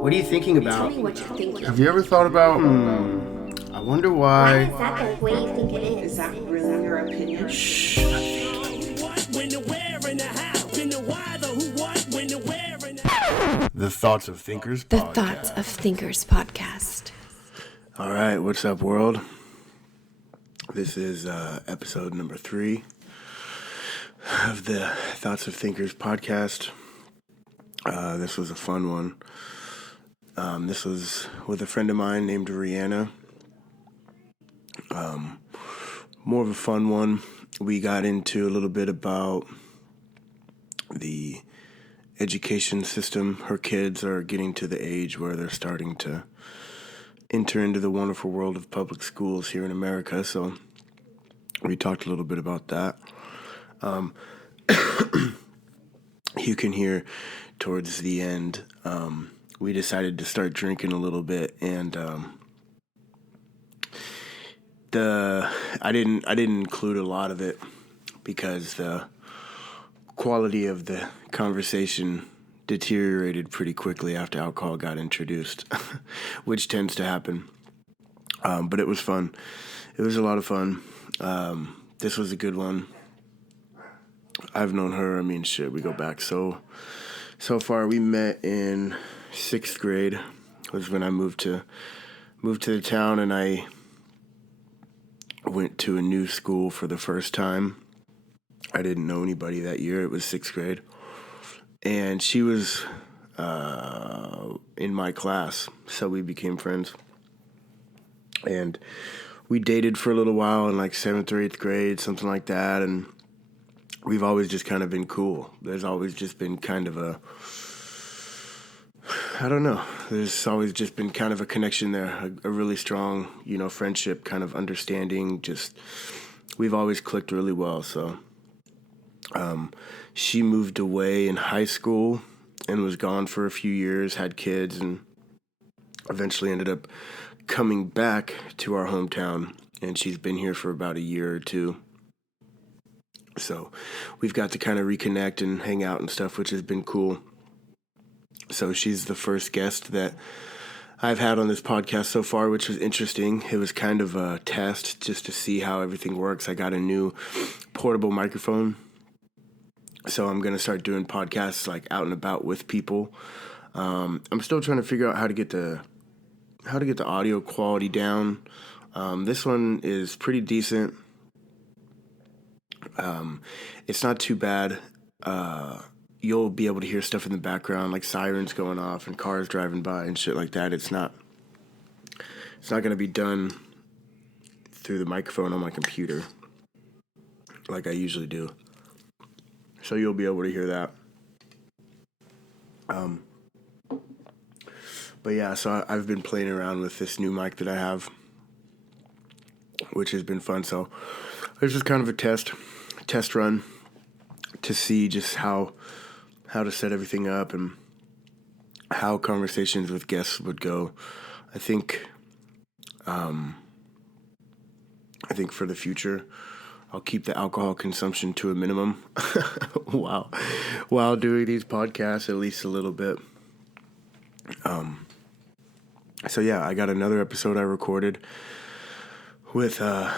What are you thinking about? Tell me what you're thinking. Have you ever thought about, I wonder Why why. is that the way you think it is? Is that really your opinion? Shh. The Thoughts of Thinkers The podcast. Thoughts of Thinkers podcast. All right, what's up, world? This is episode number 3 of the Thoughts of Thinkers podcast. This was a fun one. This was with a friend of mine named Reanna. More of a fun one. We got into a little bit about the education system. Her kids are getting to the age where they're starting to enter into the wonderful world of public schools here in America. So we talked a little bit about that. You can hear towards the end, we decided to start drinking a little bit, and I didn't include a lot of it because the quality of the conversation deteriorated pretty quickly after alcohol got introduced, which tends to happen. But it was fun. It was a lot of fun. This was a good one. I've known her, we go back so far. We met in 6th grade was when I moved to the town, and I went to a new school for the first time. I didn't know anybody that year. It was 6th grade. And she was in my class, so we became friends. And we dated for a little while in like 7th or 8th grade, something like that, and we've always just kind of been cool. There's always just been kind of there's always just been kind of a connection there, a really strong, friendship, kind of understanding. Just, we've always clicked really well. So she moved away in high school and was gone for a few years, had kids, and eventually ended up coming back to our hometown. And she's been here for about a year or two. So we've got to kind of reconnect and hang out and stuff, which has been cool. So she's the first guest that I've had on this podcast so far, which was interesting. It was kind of a test just to see how everything works. I got a new portable microphone, so I'm going to start doing podcasts like out and about with people. I'm still trying to figure out how to get the audio quality down. This one is pretty decent. It's not too bad. You'll be able to hear stuff in the background, like sirens going off and cars driving by and shit like that. It's not going to be done through the microphone on my computer like I usually do. So you'll be able to hear that. But yeah, so I've been playing around with this new mic that I have, which has been fun. So this is kind of a test run to see just how to set everything up and how conversations with guests would go. I think for the future, I'll keep the alcohol consumption to a minimum while doing these podcasts, at least a little bit. So yeah, I got another episode I recorded with a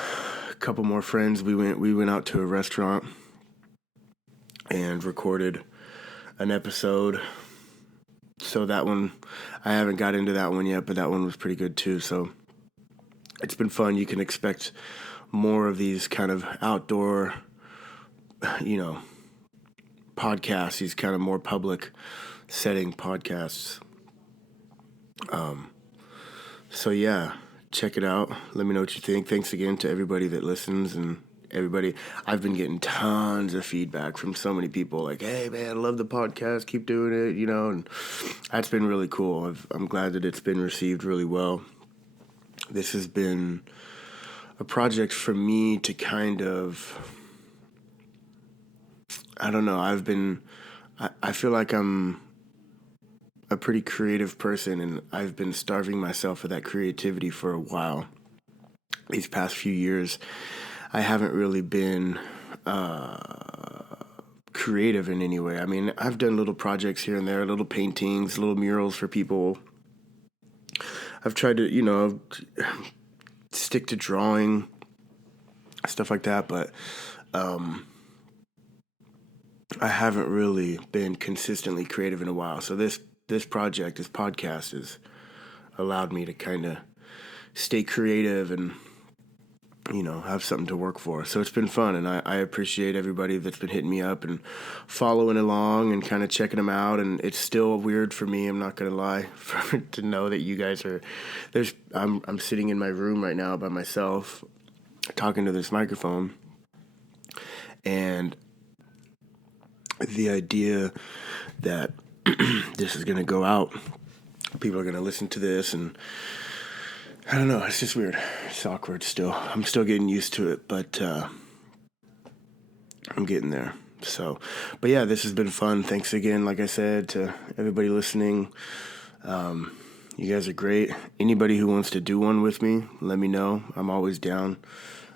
couple more friends. We went out to a restaurant and recorded an episode. So that one, I haven't got into that one yet, but that one was pretty good too. So it's been fun. You can expect more of these kind of outdoor, podcasts, these kind of more public setting podcasts. So yeah, check it out. Let me know what you think. Thanks again to everybody that listens and everybody. I've been getting tons of feedback from so many people like, hey man, I love the podcast, keep doing it, and that's been really cool. I'm glad that it's been received really well. This has been a project for me to kind of, I don't know, I feel like I'm a pretty creative person, and I've been starving myself of that creativity for a while. These past few years, I haven't really been creative in any way. I mean, I've done little projects here and there, little paintings, little murals for people I've tried to, stick to drawing, stuff like that, but I haven't really been consistently creative in a while. So this project, this podcast, has allowed me to kind of stay creative and have something to work for. So it's been fun, and I appreciate everybody that's been hitting me up and following along and kind of checking them out. And it's still weird for me, I'm not gonna lie, to know that you guys are I'm sitting in my room right now by myself talking to this microphone, and the idea that this is gonna go out, people are gonna listen to this, and I don't know, it's just weird. It's awkward still. I'm still getting used to it, but I'm getting there. So, but yeah, this has been fun. Thanks again, like I said, to everybody listening. You guys are great. Anybody who wants to do one with me, let me know. I'm always down.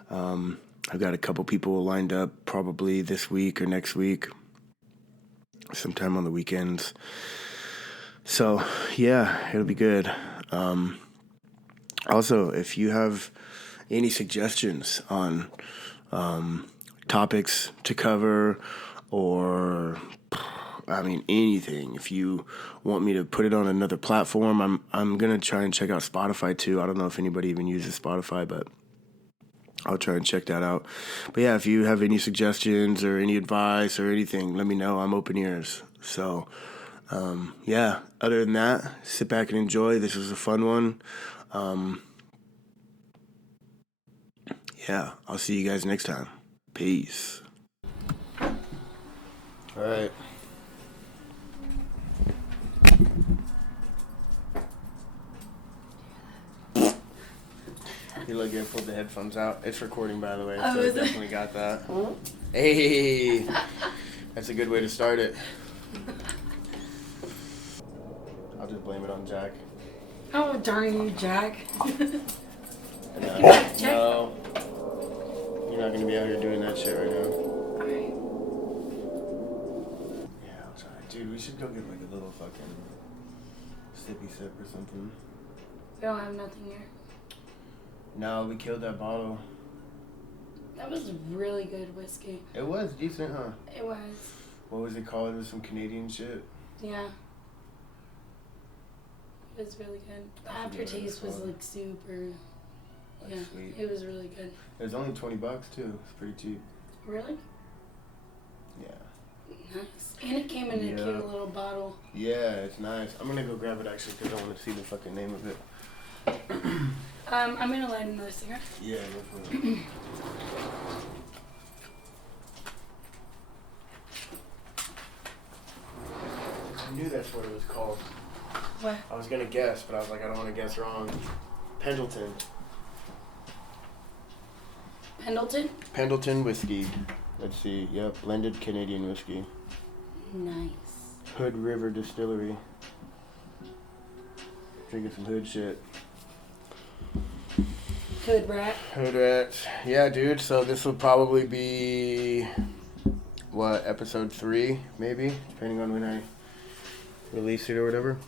I've got a couple people lined up probably this week or next week, sometime on the weekends. So, yeah, it'll be good. Also, if you have any suggestions on topics to cover, or anything, if you want me to put it on another platform, I'm gonna try and check out Spotify too. I don't know if anybody even uses Spotify, but I'll try and check that out. But yeah, if you have any suggestions or any advice or anything, let me know. I'm open ears. So yeah, other than that, sit back and enjoy. This was a fun one. Yeah, I'll see you guys next time. Peace. All right. You look good. I pulled the headphones out. It's recording, by the way, so I definitely got that. Huh? Hey, that's a good way to start it. I'll just blame it on Jack. Oh, darn you, Jack. No, you're not gonna be out here doing that shit right now. Alright. Yeah, I'll try. Dude, we should go get like a little fucking sippy sip or something. We don't have nothing here. No, we killed that bottle. That was really good whiskey. It was decent, huh? It was. What was it called? It was some Canadian shit. Yeah. It was really good. The aftertaste was like super. Yeah, sweet. it was really good. It was only $20 too. It's pretty cheap. Really? Yeah. Nice. And it came in a cute little bottle. Yeah, it's nice. I'm gonna go grab it actually because I want to see the fucking name of it. I'm gonna light another cigarette. Yeah, go for it. I knew that's what it was called. What? I was gonna guess, but I was like, I don't want to guess wrong. Pendleton. Pendleton? Pendleton whiskey. Let's see. Yep, blended Canadian whiskey. Nice. Hood River Distillery. Drinking some hood shit. Hood rat. Hood rat. Yeah, dude. So this will probably be episode 3, maybe, depending on when I release it or whatever.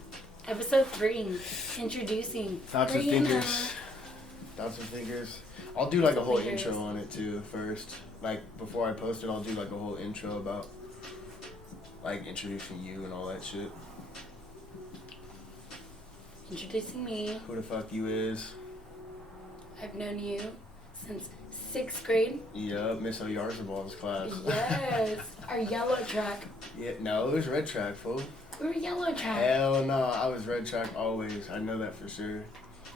Episode 3. Introducing Thoughts and Reanna. Thinkers. Thoughts and Thinkers. I'll do like a whole Thinkers. intro on it too first. Like before I post it, I'll do like a whole intro about like introducing you and all that shit. Introducing me. Who the fuck you is. I've known you since 6th grade. Yup, Miss O'Yarzaball's class. Yes. Our yellow track. Yeah, no, it was red track, fool. We were yellow track. Hell no, I was red track always. I know that for sure.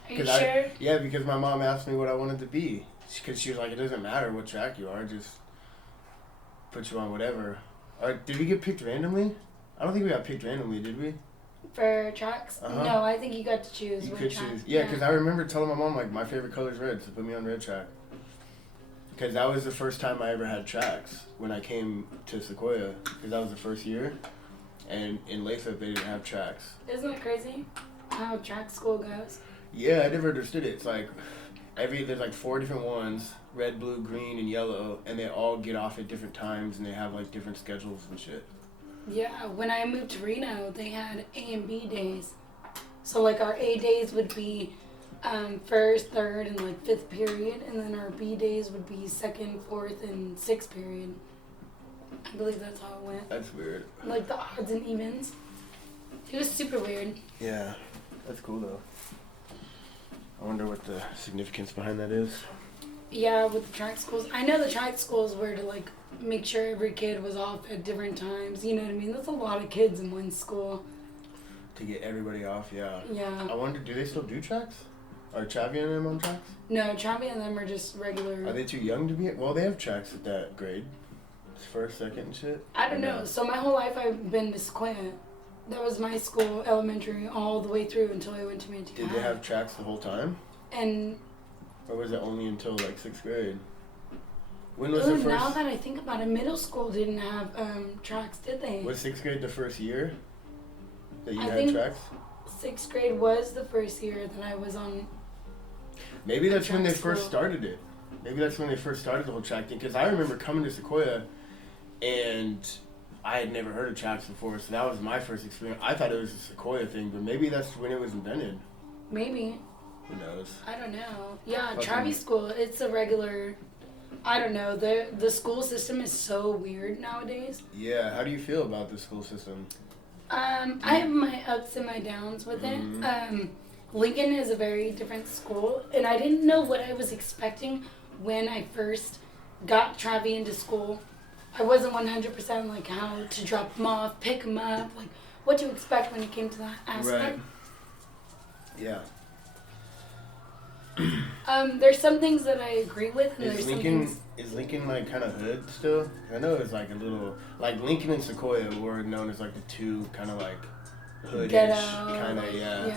Are you sure? Yeah, because my mom asked me what I wanted to be. Because she was like, it doesn't matter what track you are, just put you on whatever. Did we get picked randomly? I don't think we got picked randomly, did we? For tracks? Uh-huh. No, I think you got to choose You what could track. choose. Yeah, because I remember telling my mom, like, my favorite color is red, so put me on red track. Because that was the first time I ever had tracks when I came to Sequoia. Because that was the first year. And in Lathrop, they didn't have tracks. Isn't it crazy how track school goes? Yeah, I never understood it. It's like, there's like 4 different ones, red, blue, green, and yellow, and they all get off at different times, and they have like different schedules and shit. Yeah, when I moved to Reno, they had A and B days. So like our A days would be first, third, and like fifth period, and then our B days would be second, fourth, and sixth period. I believe that's how it went. That's weird. Like the odds and evens. It was super weird. Yeah, that's cool though. I wonder what the significance behind that is. Yeah, with the track schools. I know the track schools were to like make sure every kid was off at different times. You know what I mean? That's a lot of kids in one school. To get everybody off, yeah. Yeah. I wonder, do they still do tracks? Are Chavi and them on tracks? No, Chavi and them are just regular. Are they too young to be? Well, they have tracks at that grade. First, second, and shit. I don't know. So my whole life I've been to Sequoia. That was my school, elementary, all the way through until I went to Manatee Did they have tracks the whole time? And or was it only until like 6th grade? When was ooh, the first? now that I think about it, middle school didn't have tracks, did they? Was 6th grade the first year that you I had think tracks? 6th grade was the first year that I was on. Maybe that's when they track first school. started it. Maybe that's when they first started the whole track thing. Because I remember coming to Sequoia, and I had never heard of tracks before, so that was my first experience. I thought it was a Sequoia thing, but maybe that's when it was invented. Maybe. Who knows? I don't know. Yeah, Fucking- Travis School, it's a regular. I don't know. The school system is so weird nowadays. Yeah, how do you feel about the school system? I have my ups and my downs with it. Lincoln is a very different school, and I didn't know what I was expecting when I first got Travi into school. I wasn't 100% like how to drop him off, pick him up, like what to expect when it came to that aspect. Right. Yeah. There's some things that I agree with, and Is there's Lincoln some things. is Lincoln like kind of hood still? I know it's like a little like Lincoln and Sequoia were known as like the two kind of like hoodish Ghetto, kind of Yeah.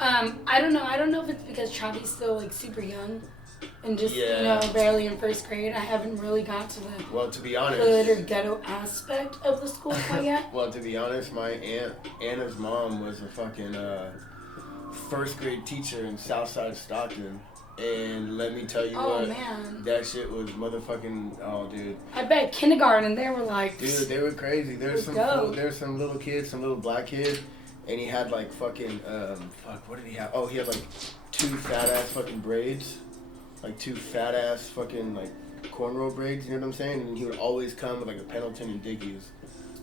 I don't know. I don't know if it's because Chavi's still like super young and just Yeah. you know barely in first grade. I haven't really got to the Well, to be honest, hood or ghetto aspect of the school quite yet. well, to be honest, my aunt Anna's mom was a fucking first grade teacher in Southside Stockton, and let me tell you Oh what, man, that shit was motherfucking. Oh, dude. I bet kindergarten they were like, Dude, they were crazy. There's some Let's go. fool, there's some little kids, some little black kid, and he had like fucking what did he have? Oh, he had like 2 fat ass fucking braids, like 2 fat ass fucking like cornrow braids. You know what I'm saying? And he would always come with like a Pendleton and Dickies,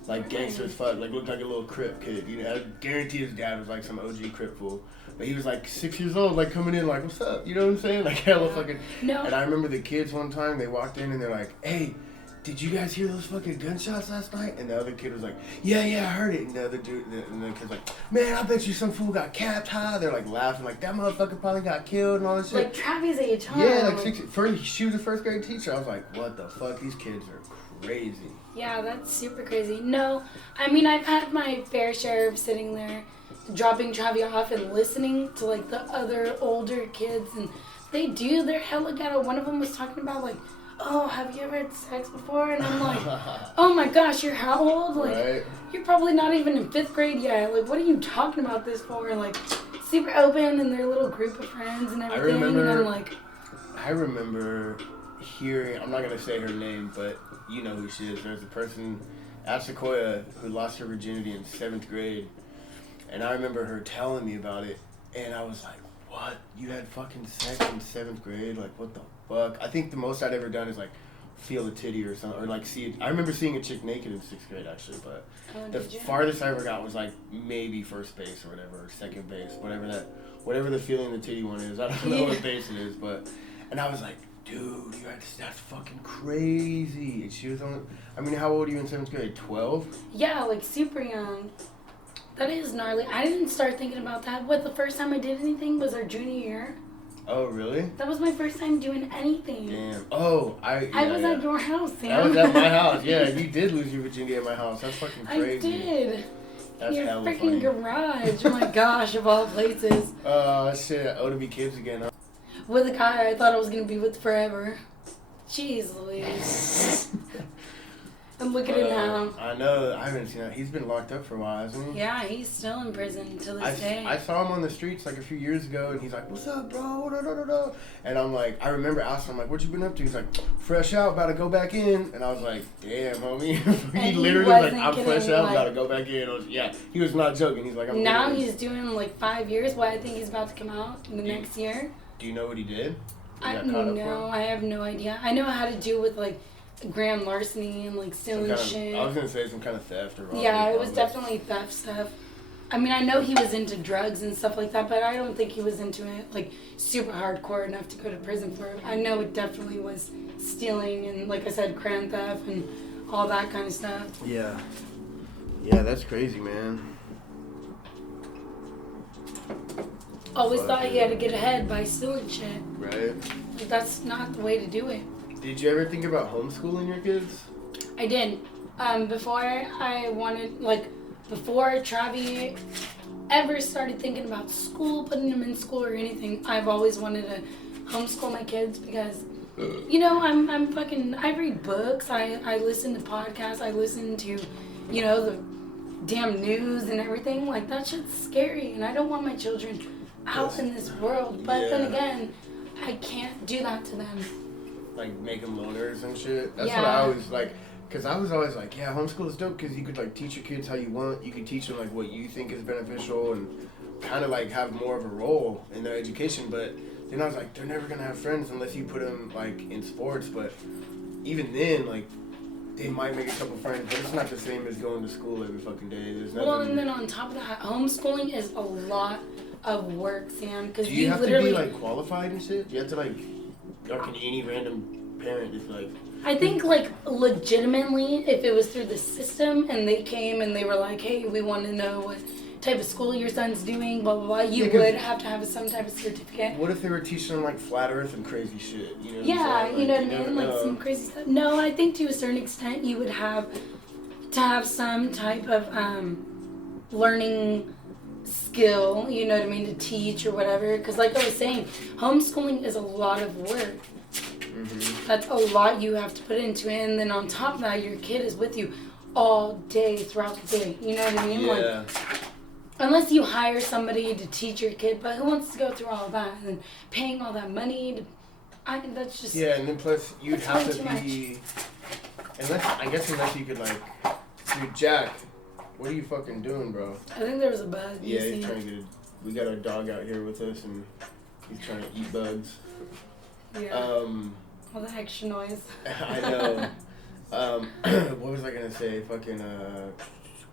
like gangster as fuck, like looked like a little Crip kid. You know, I guarantee his dad was like some OG Crip fool. But he was like 6 years old, like coming in like, what's up? You know what I'm saying? Like hella fucking. no. And I remember the kids one time, they walked in and they're like, hey, did you guys hear those fucking gunshots last night? And the other kid was like, yeah, I heard it. And the other dude, and the kid's like, man, I bet you some fool got capped high. They're like laughing, like that motherfucker probably got killed and all this shit. Like Travi's age, huh? Yeah, like she was a first grade teacher. I was like, what the fuck? These kids are crazy. Yeah, that's super crazy. No, I mean, I've had my fair share of sitting there, dropping Travi off and listening to, like, the other older kids, and they're hella ghetto. One of them was talking about, like, oh, have you ever had sex before? And I'm like, oh my gosh, you're how old? Like, Right? you're probably not even in 5th grade yet. Like, what are you talking about this for? Like, super open and their little group of friends and everything, and I'm like... I remember hearing, I'm not going to say her name, but you know who she is. There's a person at Sequoia who lost her virginity in 7th grade. And I remember her telling me about it. And I was like, what? You had fucking sex in 7th grade? Like, what the fuck? I think the most I'd ever done is like feel a titty or something. Or like see it. I remember seeing a chick naked in 6th grade actually. But the did you? farthest I ever got was like maybe first base or whatever. Or second base. Whatever the feeling the titty one is. I don't know what base it is. But, and I was like, dude, that's fucking crazy. And she was on, I mean, how old are you in 7th grade? 12? Yeah, like super young. That is gnarly. I didn't start thinking about that. What, the first time I did anything was our junior year? Oh, really? That was my first time doing anything. Damn. Oh, I was at your house, Sam. That was at my house. Yeah, you did lose your virginity at my house. That's fucking crazy. I did. That's Your hella freaking funny. garage. Oh my gosh, of all places. Shit. Oh, to be kids again, huh? With a guy I thought I was going to be with forever. Jeez Louise. And look at him now. I know. I haven't seen that. He's been locked up for a while, hasn't he? Yeah, he's still in prison to this day. I saw him on the streets like a few years ago, and he's like, "What's up, bro?" Da, da, da, da. And I'm like, I remember asking him like, "What you been up to?" He's like, "Fresh out, about to go back in." And I was like, "Damn, homie." he literally was like, "I'm fresh out, about to go back in." He was not joking. He's like, "I'm." Now he's doing like 5 years. Why I think he's about to come out in the next year. Do you know what he did? I have no idea. I know how to deal with like grand larceny and like stealing shit. I was gonna say some kind of theft or robbery. Yeah, it was definitely theft stuff. I mean, I know he was into drugs and stuff like that, but I don't think he was into it like super hardcore enough to go to prison for it. I know it definitely was stealing and, like I said, grand theft and all that kind of stuff. Yeah. Yeah, that's crazy, man. Always thought he had to get ahead by stealing shit. Right. Like, that's not the way to do it. Did you ever think about homeschooling your kids? I did. Before Travi ever started thinking about school, putting him in school or anything, I've always wanted to homeschool my kids because, you know, I read books, I listen to podcasts, I listen to, you know, the damn news and everything. Like, that shit's scary, and I don't want my children out in this world. But then again, I can't do that to them. Like, make them loners and shit? That's what I always, like, because I was always like, yeah, homeschool is dope because you could, like, teach your kids how you want. You could teach them, like, what you think is beneficial and kind of, like, have more of a role in their education. But then I was like, they're never going to have friends unless you put them, like, in sports. But even then, like, they might make a couple friends, but it's not the same as going to school every fucking day. There's nothing. Well, and then on top of that, homeschooling is a lot of work, Sam. Because do you have to be, like, qualified and shit? Do you have to, like, or can any random parent just, like... I think, like, legitimately, if it was through the system and they came and they were like, hey, we want to know what type of school your son's doing, blah, blah, blah, you would have to have some type of certificate. What if they were teaching them, like, flat earth and crazy shit? You know what yeah, I'm you know what I like, mean? Like, some crazy stuff. No, I think to a certain extent you would have to have some type of learning skill, you know what I mean, to teach or whatever. Because like I was saying, homeschooling is a lot of work. Mm-hmm. That's a lot you have to put into it. And then on top of that, your kid is with you all day throughout the day. You know what I mean? Yeah. Like, unless you hire somebody to teach your kid, but who wants to go through all that and paying all that money to... that's just... Yeah, and then plus you'd have to be... Unless you could, like... Dude, Jack, what are you fucking doing, bro? I think there was a bug. Yeah, he's trying to get... We got our dog out here with us, and he's trying to eat bugs. Yeah. All the extra noise. I know. What was I gonna say? Fucking,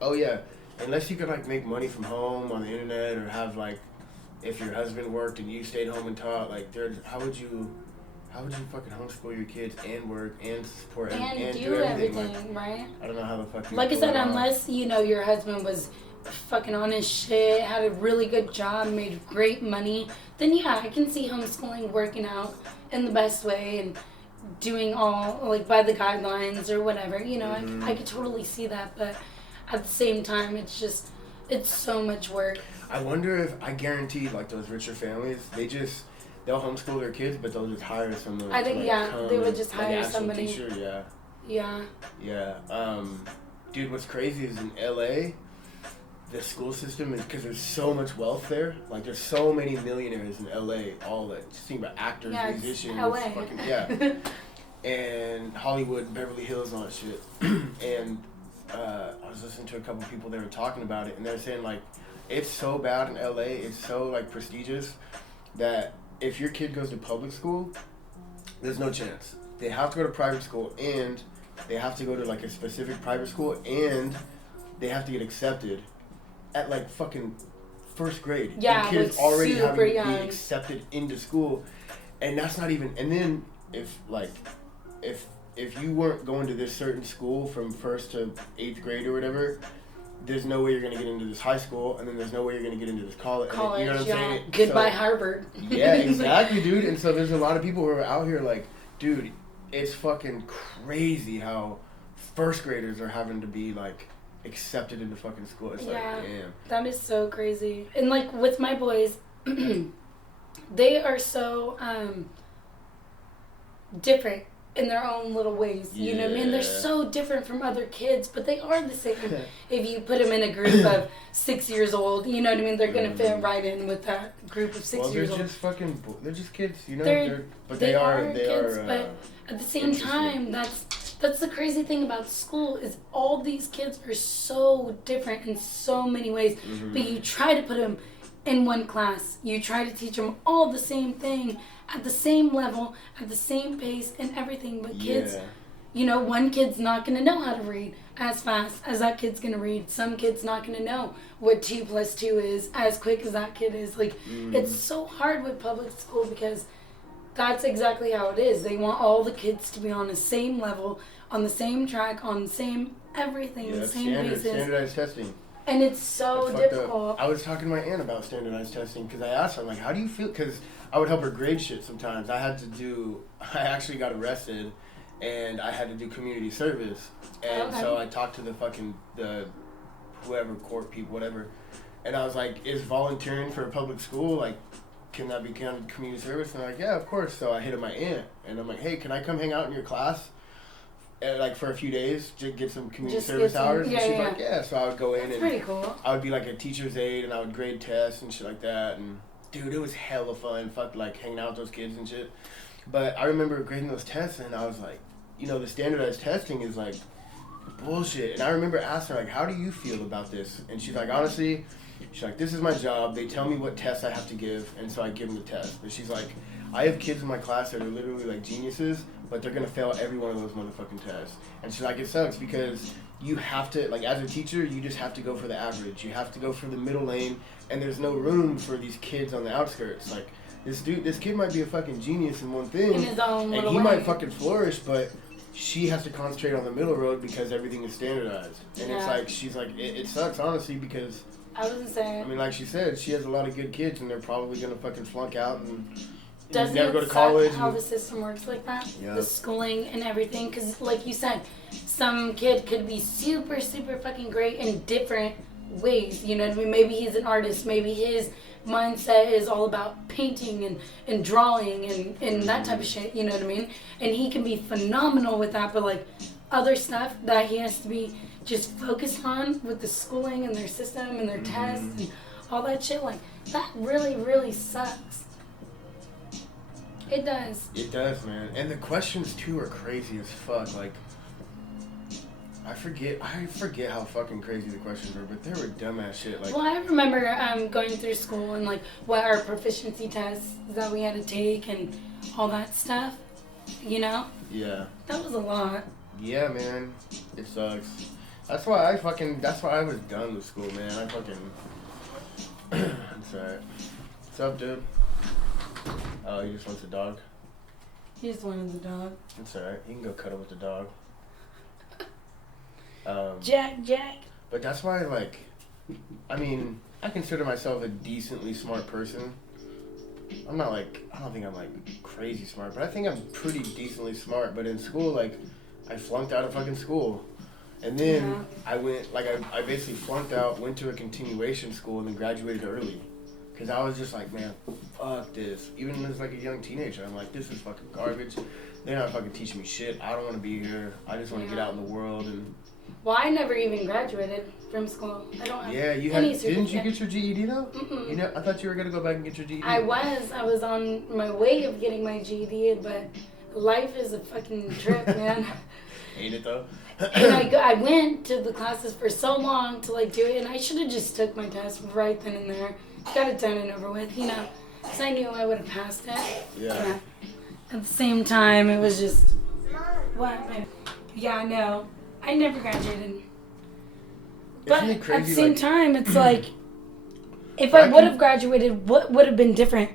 oh yeah. Unless you could, like, make money from home on the internet, or have, like, if your husband worked and you stayed home and taught, like, how would you fucking homeschool your kids and work and support and do everything like, right? I don't know how the fuck you like I said, unless, you know, your husband was fucking on his shit, had a really good job, made great money, then yeah, I can see homeschooling working out in the best way and doing all, like, by the guidelines or whatever, you know, mm-hmm. I could totally see that, but at the same time, it's so much work. I wonder if, I guarantee, like, those richer families, they'll homeschool their kids, but they'll just hire someone. I think, to, like, they would just hire like somebody. Teacher, yeah. Yeah. Yeah. Dude, what's crazy is in LA, the school system is, because there's so much wealth there, like, there's so many millionaires in LA, all that, just think about actors, musicians. LA. Fucking, yeah. And Hollywood, Beverly Hills, and all that shit. And I was listening to a couple people that were talking about it, and they're saying, like, it's so bad in LA, it's so, like, prestigious, that if your kid goes to public school, there's no chance. They have to go to private school, and they have to go to, like, a specific private school, and they have to get accepted at, like, fucking first grade. Yeah, the kids already having to young. be accepted into school, and that's not even. And then if you weren't going to this certain school from 1st to 8th grade or whatever, there's no way you're going to get into this high school, and then there's no way you're going to get into this college. You know what I'm saying? Goodbye, Harvard. Yeah, exactly, dude. And so there's a lot of people who are out here like, dude, it's fucking crazy how first graders are having to be, like, accepted into fucking school. It's like, damn. That is so crazy. And, like, with my boys, they are so different in their own little ways. You know what I mean? They're so different from other kids, but they are the same. If you put them in a group of 6 years old, you know what I mean? They're going to fit right in with that group of 6 years old. They're just kids, you know? They are kids, but at the same time, that's the crazy thing about school is all these kids are so different in so many ways, but you try to put them in one class. You try to teach them all the same thing at the same level, at the same pace and everything. But kids, you know, one kid's not going to know how to read as fast as that kid's going to read. Some kid's not going to know what 2 + 2 is as quick as that kid is. Like, it's so hard with public school because that's exactly how it is. They want all the kids to be on the same level, on the same track, on the same everything, the same basis. Standardized testing. And it's so difficult. I was talking to my aunt about standardized testing because I asked her, I'm like, how do you feel? Because I would help her grade shit sometimes. I actually got arrested and I had to do community service. And so I talked to the whoever, court people, whatever. And I was like, is volunteering for a public school, like, can that be counted community service? And they're like, yeah, of course. So I hit up my aunt and I'm like, hey, can I come hang out in your class? Like for a few days to get some community service hours. And she's like, yeah. So I would go in and pretty cool. I would be like a teacher's aide and I would grade tests and shit like that. And dude, it was hella fun. Fuck, like hanging out with those kids and shit. But I remember grading those tests and I was like, you know, the standardized testing is like bullshit. And I remember asking her, like, how do you feel about this? And she's like, honestly, she's like, this is my job. They tell me what tests I have to give, and so I give them the test. But she's like, I have kids in my class that are literally like geniuses, but they're going to fail every one of those motherfucking tests. And she's like, it sucks because you have to, like, as a teacher, you just have to go for the average. You have to go for the middle lane, and there's no room for these kids on the outskirts. Like, this kid might be a fucking genius in one thing, in his own and he might fucking flourish, but she has to concentrate on the middle road because everything is standardized. And it's like, she's like, it sucks, honestly, because I was saying. I mean, like she said, she has a lot of good kids, and they're probably gonna fucking flunk out and doesn't never go to suck college. How the system works like that, yeah. The schooling and everything. Because, like you said, some kid could be super, super fucking great in different ways. You know what I mean? Maybe he's an artist. Maybe his mindset is all about painting and drawing and that type of shit. You know what I mean? And he can be phenomenal with that. But like other stuff that he has to be just focused on with the schooling and their system and their tests and all that shit, like that really, really sucks. It does. It does, man. And the questions too are crazy as fuck. Like, I forget how fucking crazy the questions were, but they were dumbass shit. Like, well, I remember going through school and like what our proficiency tests that we had to take and all that stuff. You know? Yeah. That was a lot. Yeah, man. It sucks. That's why I was done with school, man. I fucking. It's alright. What's up, dude? Oh, he just wants a dog? He just wanted the dog. It's alright. He can go cuddle with the dog. Jack. But that's why, like, I mean, I consider myself a decently smart person. I'm not like, I don't think I'm like crazy smart, but I think I'm pretty decently smart. But in school, like, I flunked out of fucking school. And then I went, like, I basically flunked out, went to a continuation school, and then graduated early. Because I was just like, man, fuck this. Even as, like, a young teenager, I'm like, this is fucking garbage. They're not fucking teaching me shit. I don't want to be here. I just want to get out in the world. And well, I never even graduated from school. I don't have yeah, you any had. Didn't you get your GED, though? Mm-mm. You know, I thought you were going to go back and get your GED. I was on my way of getting my GED, but life is a fucking trip, man. Ain't it, though? And I went to the classes for so long to like do it, and I should have just took my test right then and there. Got it done and over with, you know, because I knew I would have passed it. Yeah. At the same time, it was just, what? Yeah, I know. I never graduated. But Isn't it crazy, at the same like, time, it's like, if I would have graduated, what would have been different?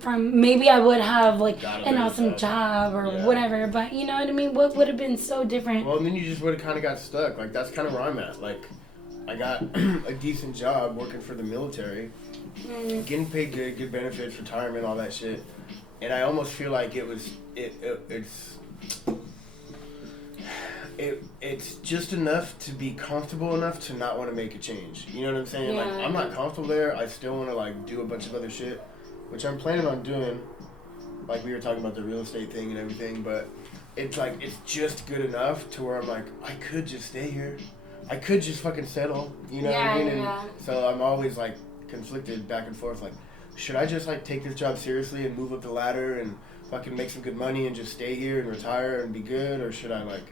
From maybe I would have like an awesome job or whatever, but you know what I mean? What would have been so different? Well, and then you just would have kind of got stuck. Like, that's kind of where I'm at. Like, I got a decent job working for the military, getting paid good benefits, retirement, all that shit. And I almost feel like it's just enough to be comfortable enough to not want to make a change. You know what I'm saying? Yeah. Like, I'm not comfortable there. I still want to, like, do a bunch of other shit, which I'm planning on doing. Like, we were talking about the real estate thing and everything, but it's like, it's just good enough to where I'm like, I could just stay here. I could just fucking settle, you know what I mean? And so I'm always like conflicted back and forth, like, should I just like take this job seriously and move up the ladder and fucking make some good money and just stay here and retire and be good, or should I like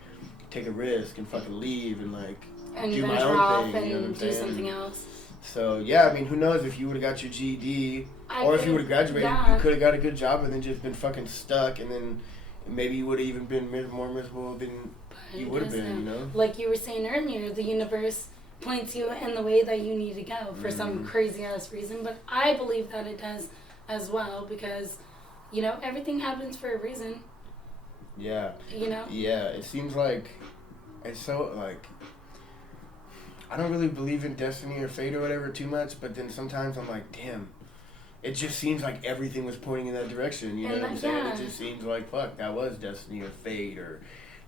take a risk and fucking leave and like and do my venture own off thing, you know what I'm and do saying? something else. So yeah, I mean, who knows if you would have got your GED or if you would have graduated, you could have got a good job and then just been fucking stuck, and then maybe you would have even been more miserable than you would have been, you know? Like you were saying earlier, the universe points you in the way that you need to go for some crazy ass reason, but I believe that it does as well, because, you know, everything happens for a reason. Yeah. You know? Yeah, it seems like it's so like, I don't really believe in destiny or fate or whatever too much, but then sometimes I'm like, damn, it just seems like everything was pointing in that direction, you know what I'm saying? It just seems like, fuck, that was destiny or fate or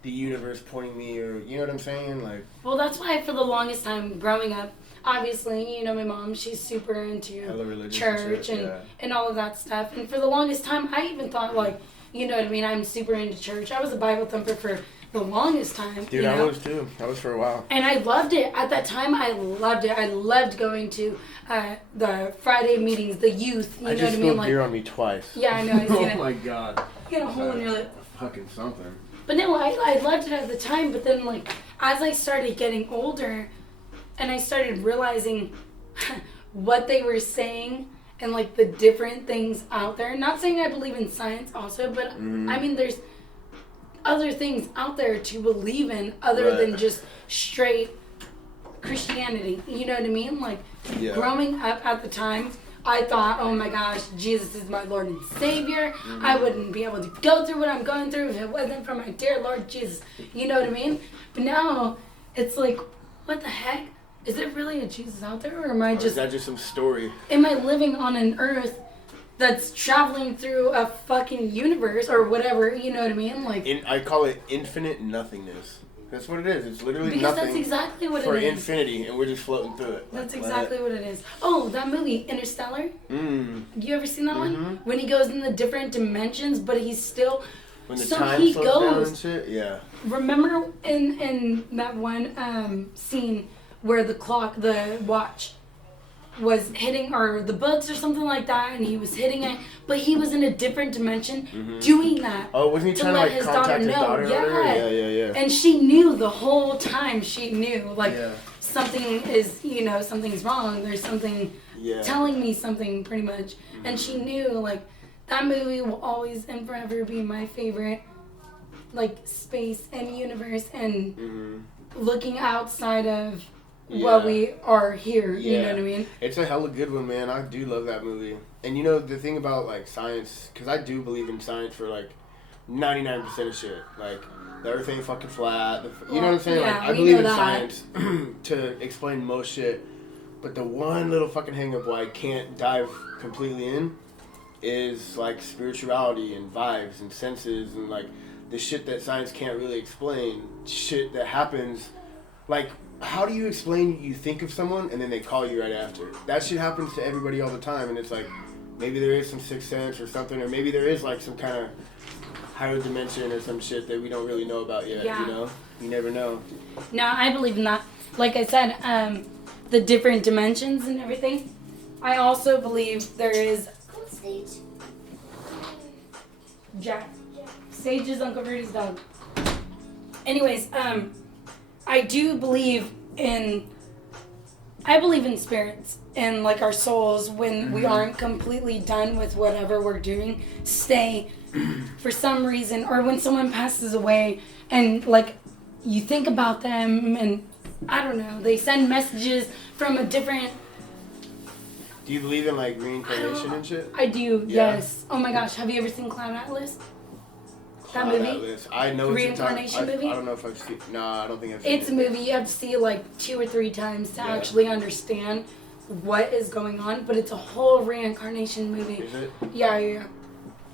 the universe pointing me, or, you know what I'm saying? Like, well, that's why for the longest time growing up, obviously, you know, my mom, she's super into church and all of that stuff. And for the longest time, I even thought, like, you know what I mean, I'm super into church. I was a Bible thumper for the longest time. Dude, I was too. I was for a while. And I loved it. At that time, I loved it. I loved going to the Friday meetings, the youth. You know what I mean? I just spilled beer on me twice. Yeah, I know. I see Oh my god. You got a hole in your lip. Fucking something. But no, I loved it at the time. But then, like, as I started getting older, and I started realizing what they were saying and, like, the different things out there. Not saying I believe in science also, but I mean, there's other things out there to believe in other than just straight Christianity. You know what I mean? Like, growing up at the time, I thought, oh my gosh, Jesus is my Lord and Savior. I wouldn't be able to go through what I'm going through if it wasn't for my dear Lord Jesus. You know what I mean? But now, it's like, what the heck? Is there really a Jesus out there, or am I just... Or is that just some story? Am I living on an earth that's traveling through a fucking universe or whatever, you know what I mean? Like, I call it infinite nothingness. That's what it is. It's literally because nothing. That's exactly what for it is. infinity, and we're just floating through it. That's exactly what it is. Oh, that movie, Interstellar? You ever seen that one? When he goes in the different dimensions, but he's still... When the time slows down and shit? Yeah. Remember in that one scene where the watch was hitting, or the books or something like that, and he was hitting it, but he was in a different dimension doing that. Oh, wasn't he trying to like contact his daughter? Yeah. And she knew the whole time. She knew, like, something is, you know, something's wrong. There's something telling me something, pretty much. And she knew, like, that movie will always and forever be my favorite, like, space and universe and looking outside of what we are here, you know what I mean? It's a hella good one, man. I do love that movie. And you know, the thing about, like, science, because I do believe in science for, like, 99% of shit. Like, the earth ain't fucking flat. You know what I'm saying? Yeah, like, I believe in science to explain most shit. But the one little fucking hang-up why I can't dive completely in is, like, spirituality and vibes and senses and, like, the shit that science can't really explain. Shit that happens, like... How do you explain you think of someone and then they call you right after? That shit happens to everybody all the time, and it's like, maybe there is some sixth sense or something, or maybe there is like some kind of higher dimension or some shit that we don't really know about yet, you know? You never know. No, I believe in that. Like I said, the different dimensions and everything. I also believe there is... Sage. Jack. Sage is Uncle Rudy's dog. Anyways, I do believe in spirits and, like, our souls when we aren't completely done with whatever we're doing, stay for some reason, or when someone passes away and, like, you think about them and, I don't know, they send messages from a different... Do you believe in, like, reincarnation and shit? I do, yes. Oh my gosh, have you ever seen Cloud Atlas? That movie? I know it's Reincarnation movie? I don't know if I've seen. No, I don't think I've seen it. It's a movie you have to see it like 2 or 3 times to actually understand what is going on. But it's a whole reincarnation movie. Is it? Yeah.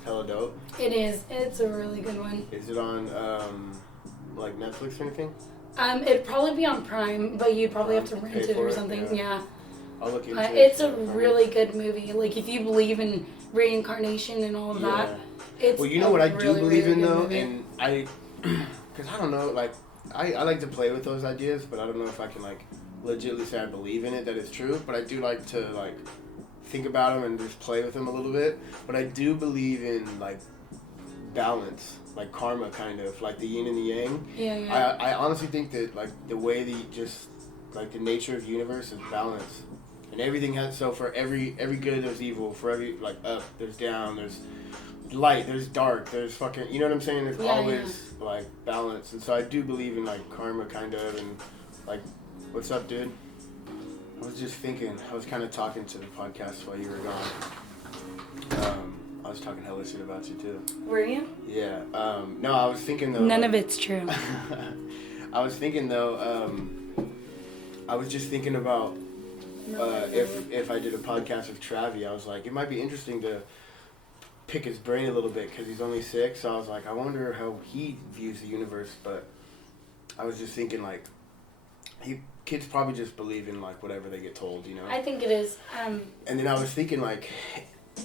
Hella dope. It is. It's a really good one. Is it on like Netflix or anything? It'd probably be on Prime, but you'd probably have to rent it or something. Yeah. I'll look into it. It's a really good movie. Like, if you believe in reincarnation and all of that. It's well, you know what I do really, believe in, really though? movie. And I because I don't know, like, I like to play with those ideas, but I don't know if I can, like, legitimately say I believe in it, that it's true, but I do like to, like, think about them and just play with them a little bit. But I do believe in, like, balance, like karma, kind of, like the yin and the yang. Yeah. I honestly think that, like, the way the nature of the universe is balance. And everything has, so for every good there's evil, for every, like, up, there's down, there's light, there's dark, there's fucking, you know what I'm saying? There's always, like, balance. And so I do believe in, like, karma, kind of, and, like, what's up, dude? I was just thinking, I was kind of talking to the podcast while you were gone. I was talking hella shit about you, too. Were you? Yeah. No, I was thinking, though. None of it's true. I was thinking, though, I was just thinking about if I did a podcast with Travi, I was like, it might be interesting to pick his brain a little bit because he's only 6. So I was like, I wonder how he views the universe. But I was just thinking, like, kids probably just believe in, like, whatever they get told, you know? I think it is. And then I was thinking, like,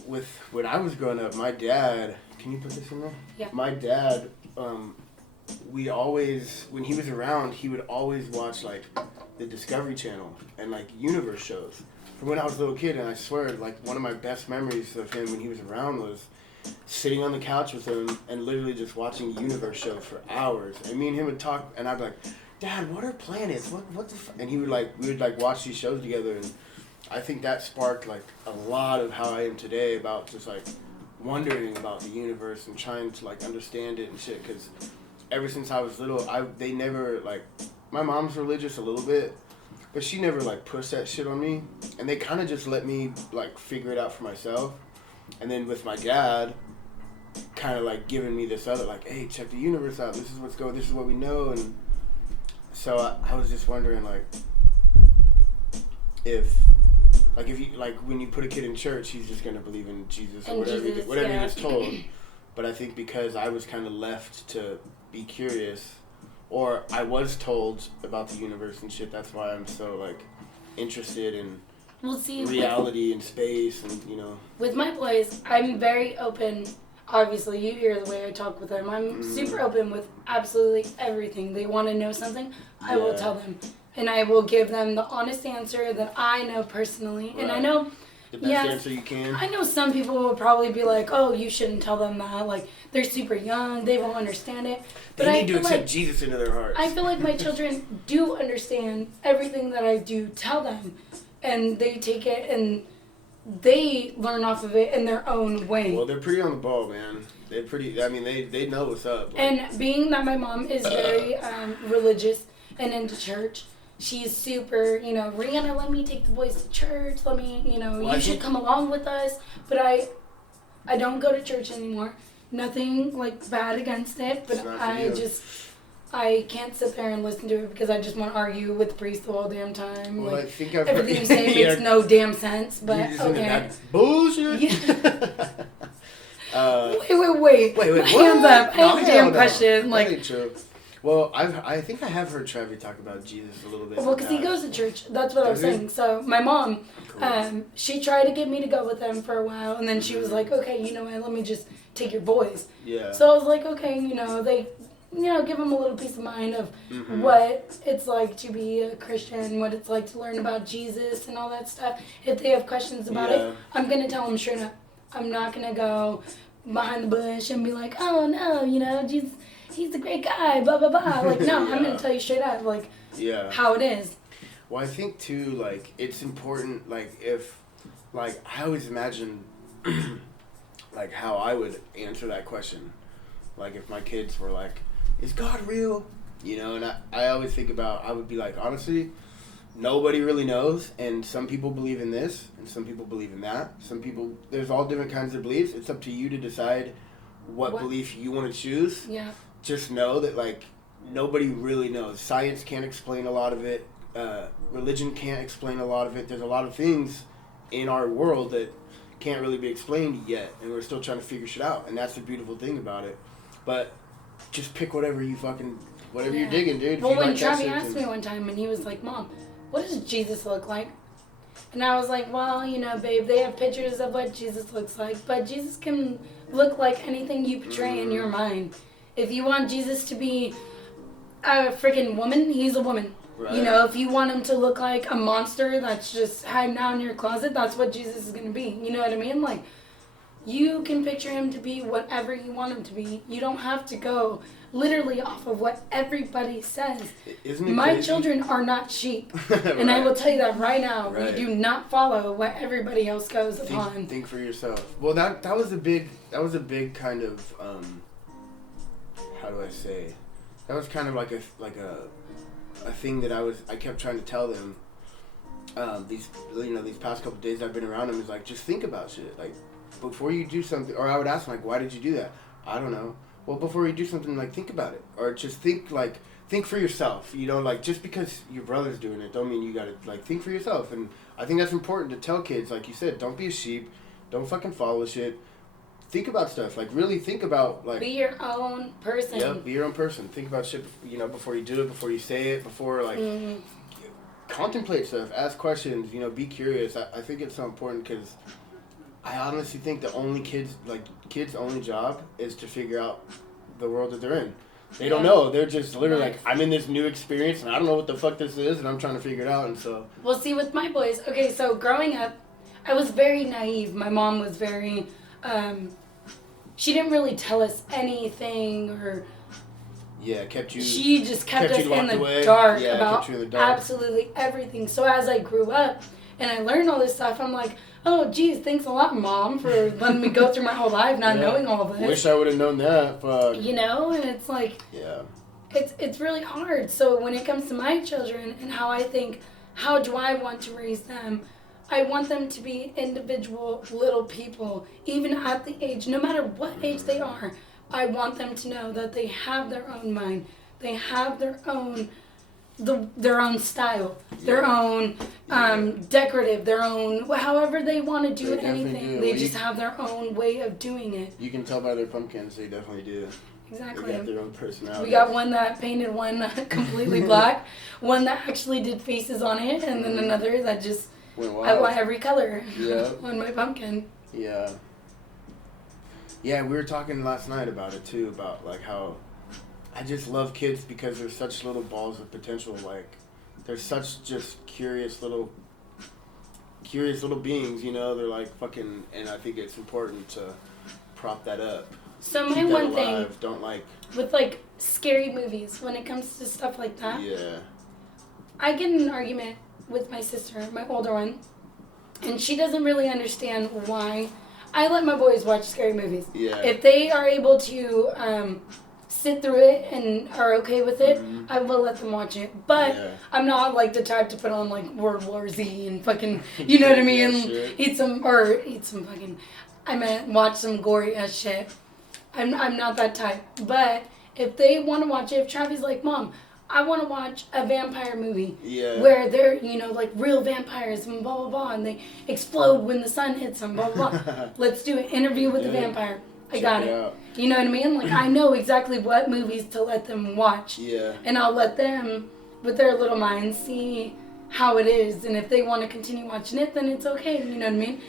when I was growing up, my dad, can you put this in there? Yeah. My dad, we always, when he was around, he would always watch, like, the Discovery Channel and, like, universe shows from when I was a little kid. And I swear, like, one of my best memories of him when he was around was sitting on the couch with him and literally just watching universe shows for hours. And me and him would talk, and I'd be like, Dad, what are planets? What the And we would, like, watch these shows together. And I think that sparked, like, a lot of how I am today about just, like, wondering about the universe and trying to, like, understand it and shit. Because ever since I was little, they never, like, my mom's religious a little bit, but she never, like, pushed that shit on me. And they kind of just let me, like, figure it out for myself. And then with my dad, kind of, like, giving me this other, like, hey, check the universe out. This is what's going, this is what we know. And so I was just wondering, like, if you, like, when you put a kid in church, he's just going to believe in Jesus or whatever he gets told. But I think because I was kind of left to be curious, or I was told about the universe and shit, that's why I'm so, like, interested in reality and space and, you know. With my boys, I'm very open. Obviously, you hear the way I talk with them. I'm super open with absolutely everything. They want to know something, I will tell them. And I will give them the honest answer that I know personally. Right. And I know, the best answer you can. I know some people will probably be like, oh, you shouldn't tell them that. Like, they're super young. They won't understand it. But they need to accept Jesus into their hearts. I feel like my children do understand everything that I do tell them. And they take it and they learn off of it in their own way. Well, they're pretty on the ball, man. They're pretty, I mean, they know what's up. Like. And being that my mom is very religious and into church, she's super, you know, Reanna, let me take the boys to church. Let me, you know, you should come along with us. But I don't go to church anymore. Nothing, like, bad against it. But I can't sit there and listen to it because I just want to argue with the priest the whole damn time. Well, like, I think I've everything you say makes no damn sense. But okay. Bullshit. Yeah. Wait. Wait. Hands up. I have a damn question. Like, that ain't true. Well, I think I have heard Travi talk about Jesus a little bit. Well, because he goes to church. That's what I was saying. So my mom, she tried to get me to go with them for a while, and then she was like, okay, you know what, let me just take your boys. Yeah. So I was like, okay, you know, give them a little peace of mind of what it's like to be a Christian, what it's like to learn about Jesus and all that stuff. If they have questions about it, I'm going to tell them straight up. I'm not going to go behind the bush and be like, oh, no, you know, Jesus, he's a great guy, blah, blah, blah. Like, no, I'm going to tell you straight up, like, how it is. Well, I think, too, like, it's important, like, if, like, I always imagine, like, how I would answer that question. Like, if my kids were like, is God real? You know, and I always think about, I would be like, honestly, nobody really knows, and some people believe in this, and some people believe in that. Some people, there's all different kinds of beliefs. It's up to you to decide what belief you want to choose. Yeah. Just know that, like, nobody really knows. Science can't explain a lot of it. Religion can't explain a lot of it. There's a lot of things in our world that can't really be explained yet, and we're still trying to figure shit out, and that's the beautiful thing about it. But just pick whatever you're digging, dude. Well, when Travi asked me one time, and he was like, Mom, what does Jesus look like? And I was like, well, you know, babe, they have pictures of what Jesus looks like, but Jesus can look like anything you portray in your mind. If you want Jesus to be a freaking woman, he's a woman. Right. You know, if you want him to look like a monster that's just hiding out in your closet, that's what Jesus is going to be. You know what I mean? Like, you can picture him to be whatever you want him to be. You don't have to go literally off of what everybody says. Isn't it My crazy? children are not sheep. Right. And I will tell you that right now. Right. We do not follow what everybody else goes upon. Think for yourself. Well, that was a big kind of how do I say? That was kind of like a thing that I kept trying to tell them. These past couple of days I've been around them is like, just think about shit. Like, before you do something, or I would ask them, like, why did you do that? I don't know. Well, before you do something, like, think about it, or just think for yourself. You know, like, just because your brother's doing it, don't mean you gotta, like, think for yourself. And I think that's important to tell kids, like you said, don't be a sheep, don't fucking follow shit. Think about stuff, like, really think about, like, be your own person. Yeah, be your own person. Think about shit, you know, before you do it, before you say it, before, like, contemplate stuff, ask questions, you know, be curious. I think it's so important because I honestly think the only kids' only job is to figure out the world that they're in. They don't know. They're just literally like, I'm in this new experience and I don't know what the fuck this is and I'm trying to figure it out. And so. Well, see, with my boys, okay, so growing up, I was very naive. My mom was very, she didn't really tell us anything or. Yeah, kept you. She just kept us in the away. dark Yeah, about kept you in the dark. absolutely everything. So as I grew up and I learned all this stuff, I'm like, oh, geez, thanks a lot, Mom, for letting me go through my whole life not knowing all this. Wish I would have known that. Fuck. You know, and it's like, yeah, it's really hard. So when it comes to my children and how I think, how do I want to raise them? I want them to be individual little people, even at the age, no matter what age they are. I want them to know that they have their own mind. They have their own style, their own decorative, their own, however they want to do anything. They just have their own way of doing it. You can tell by their pumpkins, they definitely do. Exactly. They got their own personality. We got one that painted one completely black, one that actually did faces on it, and then another that just, I want every color on my pumpkin. Yeah. Yeah, we were talking last night about it too, about like how I just love kids because they're such little balls of potential. Like, they're such just curious little beings, you know? They're like fucking, and I think it's important to prop that up. So my one thing, don't like, with like scary movies, when it comes to stuff like that, yeah, I get in an argument with my sister, my older one, and she doesn't really understand why I let my boys watch scary movies. Yeah. If they are able to sit through it and are okay with it, I will let them watch it. But I'm not like the type to put on like World War Z and fucking, you know what I mean? Eat some fucking, I meant watch some gory ass shit. I'm not that type. But if they want to watch it, if Travis like, Mom, I want to watch a vampire movie where they're, you know, like real vampires and blah, blah, blah, and they explode when the sun hits them, blah, blah, blah. Let's do an interview with the vampire. I got it. You know what I mean? Like, I know exactly what movies to let them watch. Yeah. And I'll let them, with their little minds, see how it is. And if they want to continue watching it, then it's okay. You know what I mean?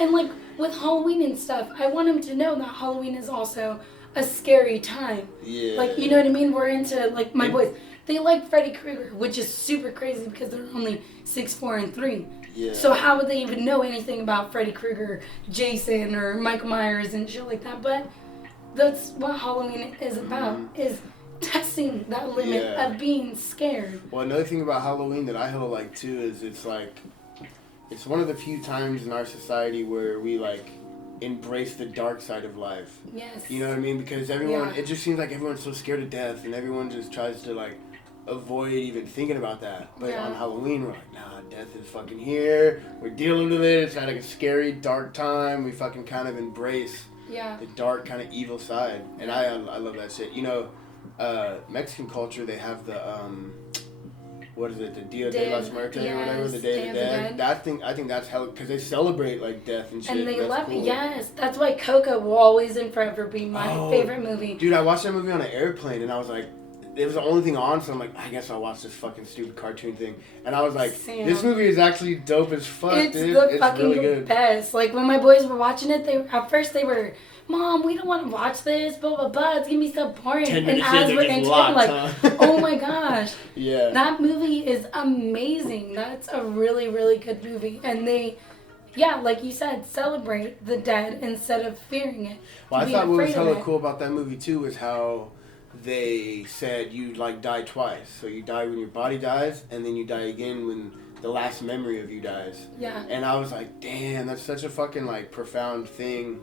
And, like, with Halloween and stuff, I want them to know that Halloween is also a scary time. Yeah. Like, you know what I mean? We're into, like, my boys. They like Freddy Krueger, which is super crazy because they're only 6', 4, and 3. Yeah. So how would they even know anything about Freddy Krueger, Jason, or Michael Myers and shit like that? But that's what Halloween is about, is testing that limit of being scared. Well, another thing about Halloween that I hold like too is it's like, it's one of the few times in our society where we like embrace the dark side of life. Yes. You know what I mean? Because everyone, it just seems like everyone's so scared of death and everyone just tries to like avoid even thinking about that. But on Halloween, we're like, nah, death is fucking here. We're dealing with it. It's like a scary, dark time. We fucking kind of embrace the dark kind of evil side. And I love that shit. You know, Mexican culture, they have the, what is it, the Dia de los Muertos or whatever, the Day of the Dead. That thing, I think that's hell, because they celebrate like death and shit. And they love cool. it. That's why Coco will always and forever be my favorite movie. Dude, I watched that movie on an airplane and I was like, it was the only thing on, so I'm like, I guess I'll watch this fucking stupid cartoon thing. And I was like, Sam. this movie is actually dope as fuck, It's dude. the It's fucking really good. best. Like, when my boys were watching it, at first they were, Mom, we don't want to watch this, blah, blah, blah. It's going to be so boring. 10 And minutes as in, we're they're just into it, locked, like, huh? oh my gosh. Yeah. That movie is amazing. That's a really, really good movie. And they, yeah, like you said, celebrate the dead instead of fearing it. Well, I being thought what was afraid of hella it. cool about that movie, too, was how they said you, like, die twice. So you die when your body dies, and then you die again when the last memory of you dies. Yeah. And I was like, damn, that's such a fucking, like, profound thing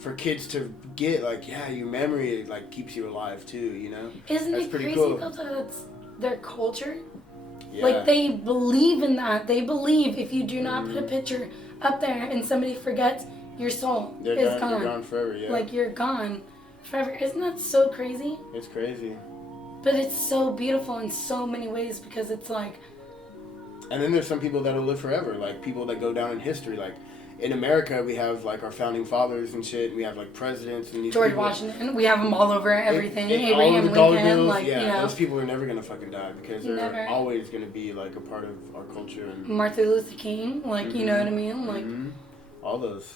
for kids to get. Like, yeah, your memory, it, like, keeps you alive, too, you know? Isn't That's it pretty crazy cool. though that that's their culture? Yeah. Like, they believe in that. They believe if you do not put a picture up there and somebody forgets, your soul They're is gone, they're gone forever, yeah. Like, you're gone forever. Isn't that so crazy? It's crazy. But it's so beautiful in so many ways because it's like... And then there's some people that'll live forever, like people that go down in history. Like in America, we have like our founding fathers and shit. We have like presidents and these George people. Washington, we have them all over everything. All Abraham over the dollar Lincoln, bills, like, yeah, you know. those people are never gonna fucking die because they're Never. always gonna be like a part of our culture and Martin Luther King, like, you know what I mean? Like, all those.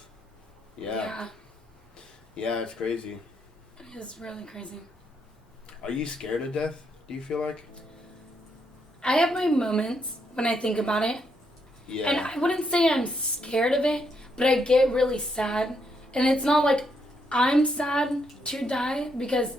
Yeah. Yeah, it's crazy. It's really crazy. Are you scared of death? Do you feel like? I have my moments when I think about it. Yeah. And I wouldn't say I'm scared of it, but I get really sad. And it's not like I'm sad to die because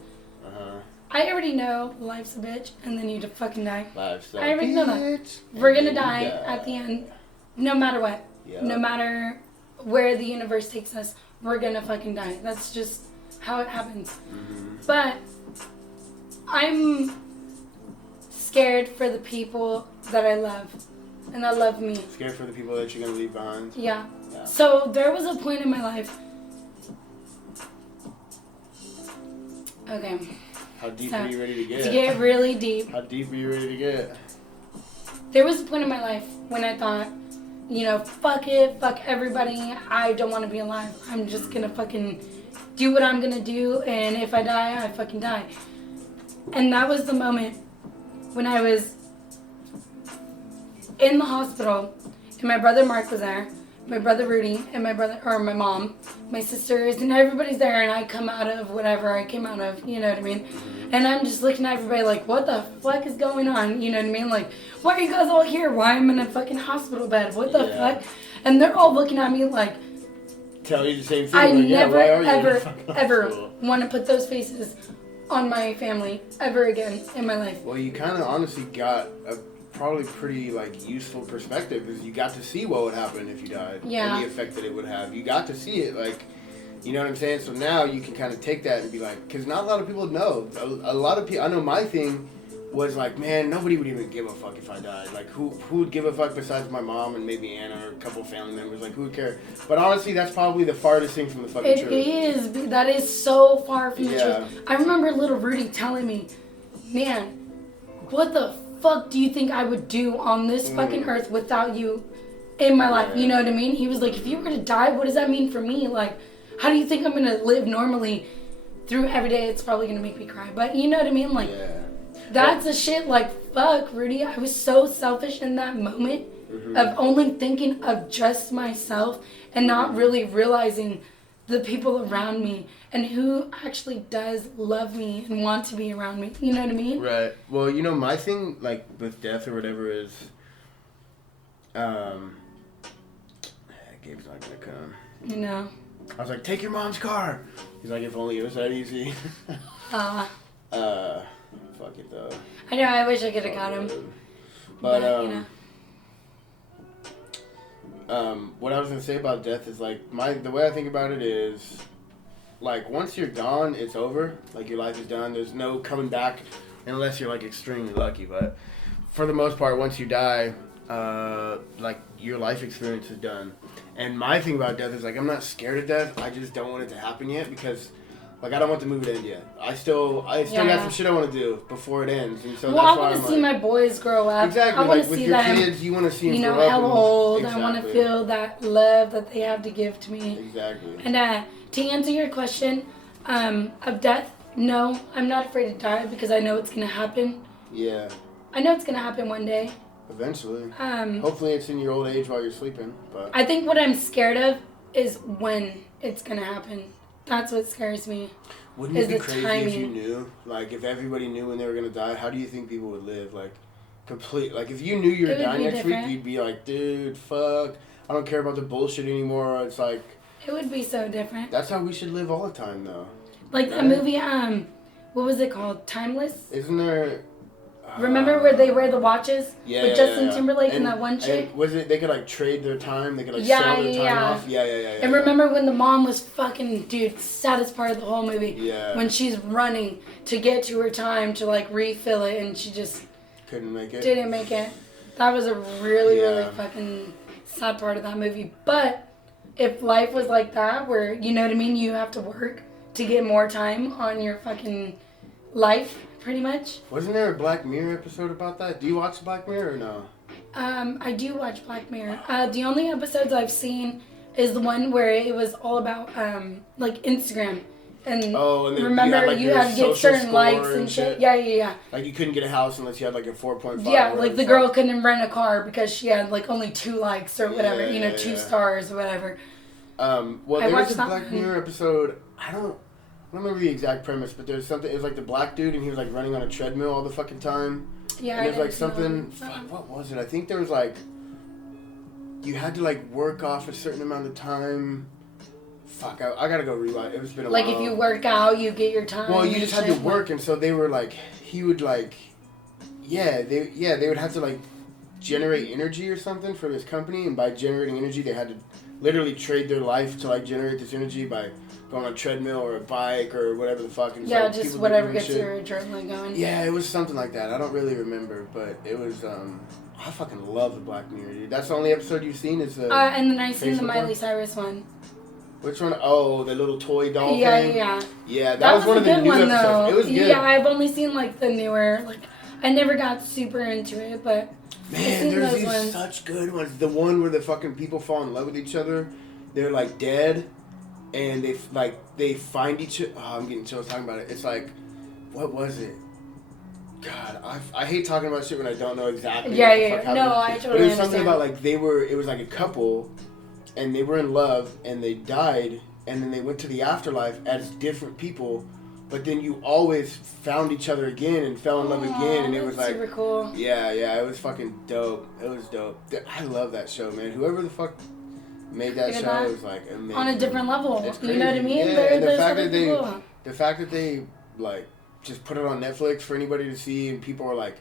I already know life's a bitch and then you to fucking die. Life's a I already know that. bitch, We're and gonna then die you at the end, no matter what. Yeah. No matter where the universe takes us, we're gonna fucking die. That's just how it happens. But I'm scared for the people that I love and that love me. Scared for the people that you're gonna leave behind. Yeah. Yeah. So there was a point in my life. Okay. How deep So, are you ready to get? To get really deep, How deep are you ready to get? there was a point in my life when I thought, you know, fuck it, fuck everybody. I don't want to be alive. I'm just gonna fucking do what I'm gonna do, and if I die, I fucking die. And that was the moment when I was in the hospital, and my brother Mark was there, my brother Rudy, and my mom, my sisters, and everybody's there, and I come out of whatever I came out of, you know what I mean? And I'm just looking at everybody like, what the fuck is going on? You know what I mean? Like, why are you guys all here? Why am I in a fucking hospital bed? What the fuck? And they're all looking at me like, Tell you the same thing. I like, never, why are you in a fucking ever hospital? want to put those faces on my family ever again in my life. Well, you kind of honestly got a probably pretty like useful perspective because you got to see what would happen if you died Yeah. and the effect that it would have. You got to see it, like, you know what I'm saying? So now you can kind of take that and be like, because not a lot of people know. A lot of people, I know my thing was like, man, nobody would even give a fuck if I died. Like, who would give a fuck besides my mom and maybe Anna or a couple of family members? Like, who would care? But honestly, that's probably the farthest thing from the fucking It truth. is. That is so far from the Yeah. truth. I remember little Rudy telling me, man, what the fuck do you think I would do on this fucking earth without you in my life? You know what I mean? He was like, if you were to die, what does that mean for me? Like, how do you think I'm going to live normally through every day? It's probably going to make me cry. But you know what I mean? Like, that's a shit like, fuck, Rudy. I was so selfish in that moment of only thinking of just myself and not really realizing the people around me and who actually does love me and want to be around me. You know what I mean? Right. Well, you know, my thing, like, with death or whatever is, Gabe's not gonna come. You know? I was like, take your mom's car. He's like, if only it was that easy. Fuck it, though. I know, I wish I could have got him. But, you know. what I was gonna say about death is, like, the way I think about it is, like, once you're gone, it's over. Like, your life is done. There's no coming back unless you're, like, extremely lucky. But for the most part, once you die, like, your life experience is done. And my thing about death is, like, I'm not scared of death. I just don't want it to happen yet because, like, I don't want the movie to end yet. I still got some shit I want to do before it ends. And so Well, I that's why want I'm to see like, my boys grow up. exactly, I want like, to with see your them, kids, you want to see them you know, grow up. how and- old. Exactly. I want to feel that love that they have to give to me. Exactly. And to answer your question of death, No, I'm not afraid to die because I know it's gonna happen. Yeah. I know it's gonna happen one day. Eventually. Hopefully it's in your old age while you're sleeping. But I think what I'm scared of is when it's gonna happen. That's what scares me. Wouldn't it be crazy if you knew? Like, if everybody knew when they were gonna die, how do you think people would live? Like, like, if you knew you were dying next week, you'd be like, dude, fuck, I don't care about the bullshit anymore. It's like... It would be so different. That's how we should live all the time, though. Like the movie, what was it called? Timeless? Isn't there... Remember where they wear the watches? Yeah, with Justin Timberlake and that one chick? Was it, they could, like, trade their time? They could, like, sell their time off? Yeah. And remember when the mom was fucking, dude, saddest part of the whole movie? Yeah. When she's running to get to her time to, like, refill it and she just... Couldn't make it? Didn't make it. That was a really, really fucking sad part of that movie. But if life was like that, where, you know what I mean, you have to work to get more time on your fucking life... Pretty much. Wasn't there a Black Mirror episode about that? Do you watch Black Mirror or no? I do watch Black Mirror. The only episodes I've seen is the one where it was all about like Instagram. And, remember you had to get certain likes and shit. Yeah. Like you couldn't get a house unless you had like a 4.5. Yeah, like the girl couldn't rent a car because she had like only 2 likes or whatever. Yeah, 2 stars or whatever. Well, there was a Black Mirror episode. I don't remember the exact premise, but there's something. It was like the black dude, and he was like running on a treadmill all the fucking time. Yeah, and there's like something. Fuck, what was it? I think there was like you had to like work off a certain amount of time. Fuck, I gotta go rewatch. It's been a while. Like if you work out, you get your time. Well, you just had to work, and so they were like, he would like, they would have to like generate energy or something for this company, and by generating energy, they had to literally trade their life to like generate this energy by going on a treadmill or a bike or whatever the fuck. And yeah, so just whatever gets your adrenaline going. Yeah, it was something like that. I don't really remember, but it was, I fucking love the Black Mirror, dude. That's the only episode you've seen is the and then I seen the Miley Cyrus one. Which one? Oh, the little toy doll thing? Yeah. Yeah, that was one of the new episodes. Though. It was good. Yeah, I've only seen like the newer, like, I never got super into it, but man, there's these such good ones. The one where the fucking people fall in love with each other, they're like dead, and they find each other. Oh, I'm getting chills talking about it. It's like, what was it? God, I hate talking about shit when I don't know exactly. Yeah. No, I totally understand. But it was something about like it was like a couple, and they were in love, and they died, and then they went to the afterlife as different people. But then you always found each other again and fell in love again, and it was like super cool. Yeah, it was fucking dope. It was dope. I love that show, man. Whoever the fuck made that show was like amazing. On a different level. You know what I mean? Yeah, and the fact that they like just put it on Netflix for anybody to see, and people are like,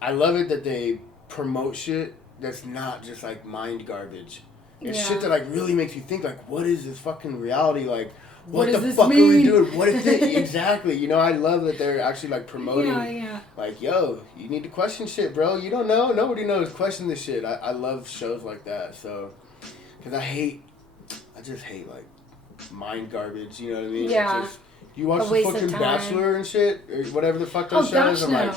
I love it that they promote shit that's not just like mind garbage. It's shit that like really makes you think like, what is this fucking reality like? What the fuck are we doing? What is it? Exactly. You know, I love that they're actually like promoting. Yeah. Like, yo, you need to question shit, bro. You don't know. Nobody knows. Question this shit. I love shows like that. So, because I just hate like mind garbage. You know what I mean? Yeah. You watch the fucking Bachelor and shit, or whatever the fuck that show is. I'm like,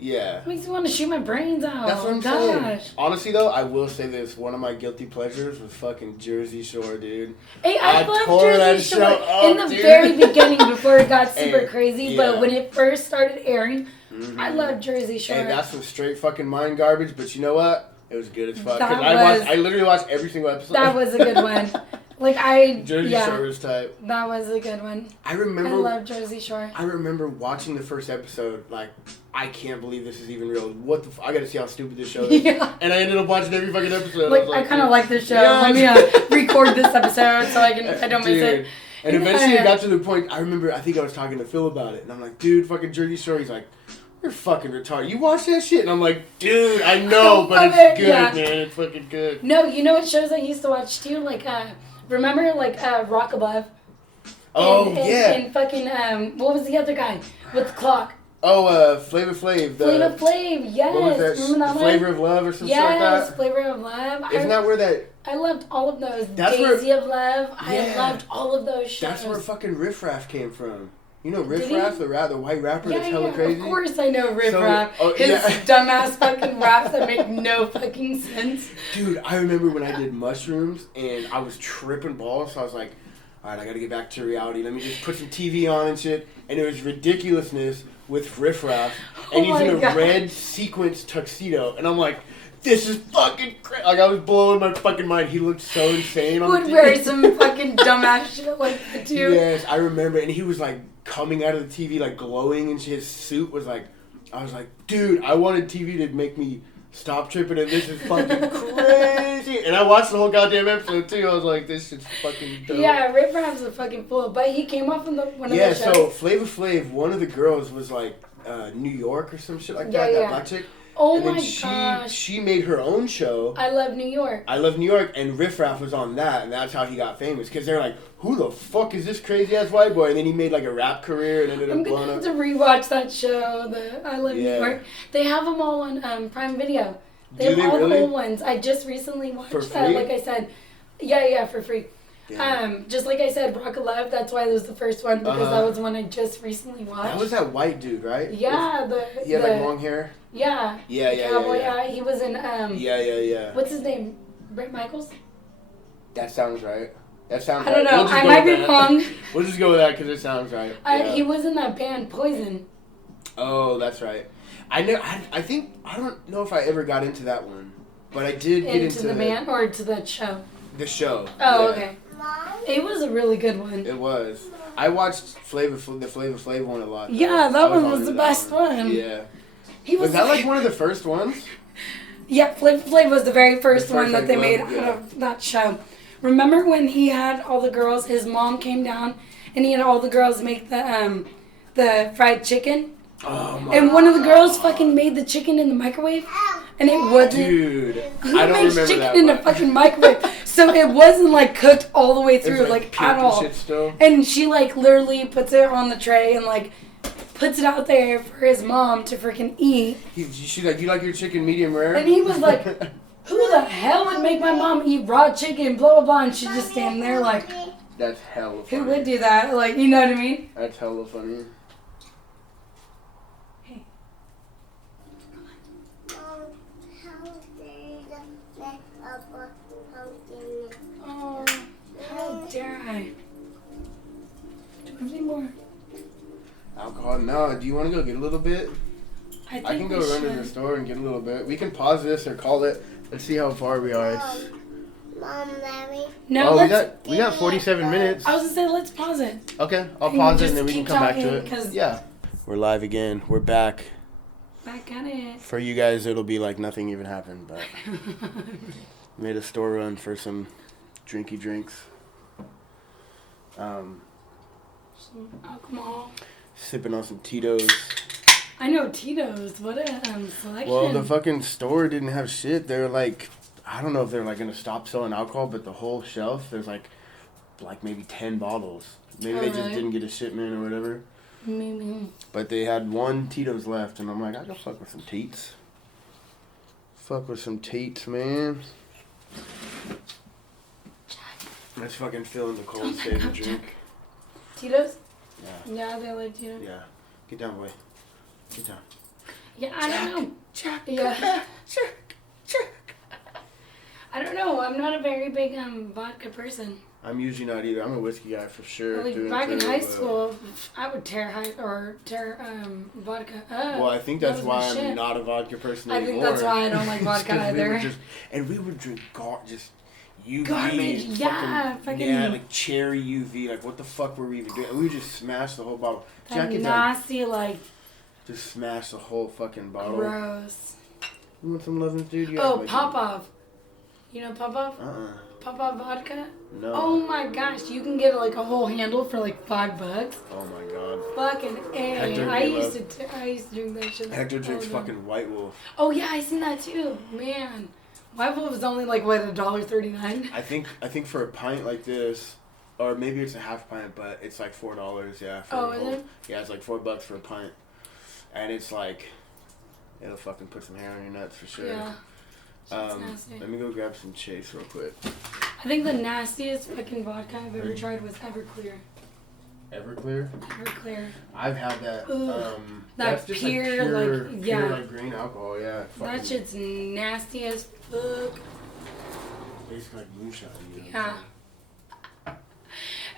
yeah. It makes me want to shoot my brains out. That's what I'm saying. Honestly, though, I will say this. One of my guilty pleasures was fucking Jersey Shore, dude. Hey, I love Jersey Shore in the very beginning before it got super crazy. But when it first started airing, I loved Jersey Shore. And that's some straight fucking mind garbage. But you know what? It was good as fuck. I literally watched every single episode. That was a good one. Jersey Shore was type. That was a good one. I love Jersey Shore. I remember watching the first episode, like, I can't believe this is even real. What the I gotta see how stupid this show is. Yeah. And I ended up watching every fucking episode. I kind of like this show. Yeah. Let me record this episode so I don't miss it. And eventually it got to the point, I think I was talking to Phil about it. And I'm like, dude, fucking Jersey Shore. He's like, you're fucking retarded. You watch that shit? And I'm like, dude, I know, but it's good, man. It's fucking good. No, you know what shows I used to watch too? Like, remember, like, Rock Above? And fucking, what was the other guy with the clock? Oh, Flavor Flav. Flavor Flav, yes. What was that? Remember that Flavor of Love or something like that? Yes, Flavor of Love. Isn't that where that... I loved all of those. Daisy of Love. I loved all of those shows. That's where fucking Riff Raff came from. You know Riff Raff, the white rapper that's hella crazy? Of course I know Riff Raff. His dumbass fucking raps that make no fucking sense. Dude, I remember when I did mushrooms and I was tripping balls, so I was like, all right, I gotta get back to reality. Let me just put some TV on and shit. And it was ridiculousness with Riff Raff. And he's in a red sequence tuxedo. And I'm like, this is fucking crazy. Like, I was blowing my fucking mind. He looked so insane on the TV. Would wear some fucking dumbass shit like that too. Yes, I remember. And he was like coming out of the TV like glowing, and his suit was like, I was like, dude, I wanted TV to make me stop tripping, and this is fucking crazy. And I watched the whole goddamn episode too. I was like, this shit's fucking dope. Yeah, Riff Raff's a fucking fool. But he came off in one of the shows. Yeah, so Flavor Flav, one of the girls was like New York or some shit like that, that black chick. Oh and then my gosh. She made her own show. I Love New York. I Love New York, and Riff Raff was on that, and that's how he got famous. Because they're like, who the fuck is this crazy ass white boy? And then he made like a rap career and ended up blowing up. I'm going to rewatch that show, the I Love New York. They have them all on Prime Video. They have all the old ones. I just recently watched that, like I said. Yeah, for free. Yeah. Just like I said, Rock of Love, that's why it was the first one, because that was the one I just recently watched. That was that white dude, right? Yeah. He had like long hair? Yeah. Yeah. He was in, Yeah. what's his name? Brett Michaels? That sounds right. That sounds right. I don't know. We'll I might be wrong. We'll just go with that because it sounds right. He was in that band, Poison. Oh, that's right. I don't know if I ever got into that one, but I did get into the band or to the show? The show. Oh, okay. It was a really good one. It was. I watched the Flavor Flav one a lot. Yeah, that one was the best one. Yeah. Was that like one of the first ones? Yeah, Flavor Flav was the very first one that they made out of that show. Remember when he had all the girls, his mom came down and he had all the girls make the fried chicken? Oh my And one of the girls fucking made the chicken in the microwave? And it wasn't... Dude, who I don't makes remember chicken that in one. a fucking microwave? So it wasn't like cooked all the way through, like at all. Shit still. And she like literally puts it on the tray and like puts it out there for his mom to freaking eat. She's like, you like your chicken medium rare? And he was like, who the hell would make my mom eat raw chicken, blah, blah, blah. And she's just standing there like... That's hella funny. Who would do that? Like, you know what I mean? That's hella funny. Hey. Oh, how dare I? Do you want any more? Alcohol? No. Do you want to go get a little bit? I can go run to the store and get a little bit. We can pause this or call it. Let's see how far we are. Mom, let me. No, we got 47 minutes. I was gonna say let's pause it. Okay, I'll pause it and then we can come back to it. Cause Yeah. We're live again. We're back. Back at it. For you guys, it'll be like nothing even happened, but made a store run for some drinky drinks. Some alcohol. Sipping on some Tito's. I know Tito's. What a selection. Well, the fucking store didn't have shit. They were like, I don't know if they're like gonna stop selling alcohol, but the whole shelf there's like maybe 10 bottles. Maybe they just didn't get a shipment or whatever. Maybe. But they had one Tito's left, and I'm like, I gotta fuck with some Teats. Fuck with some Teats, man. Let's fucking fill in the cold save a drink. Tito's? Yeah. Yeah, they like Tito's. Yeah. Get down, boy. Get down. Yeah, I don't know. Jack. Yeah. Jack. I don't know. I'm not a very big vodka person. I'm usually not either. I'm a whiskey guy for sure. Like back in high school, I would tear vodka up. Well, I think that's why I'm not a vodka person anymore. I think that's why I don't like vodka either. We would drink just UV. Garbage, fucking like cherry UV. Like, what the fuck were we even doing? We would just smash the whole bottle. That nasty, like... Just smash the whole fucking bottle. Gross. You want some loving, dude? Pop-Off. You know Pop-Off? Pop-Off vodka? No. Oh my gosh, you can get like a whole handle for like $5. Oh my god. Fucking A. I used to drink that shit. Hector drinks fucking White Wolf. Oh yeah, I seen that too. Man. White Wolf is only like what, $1.39? I think for a pint like this, or maybe it's a half pint, but it's like $4, yeah. Is it? Yeah, it's like $4 for a pint. And it's like, it'll fucking put some hair on your nuts for sure. Yeah. Nasty. Let me go grab some Chase real quick. I think the nastiest fucking vodka I've ever tried was Everclear. Everclear? Everclear. I've had that. That's just pure like green alcohol, yeah. That shit's nasty as fuck. Tastes like moonshine. Yeah.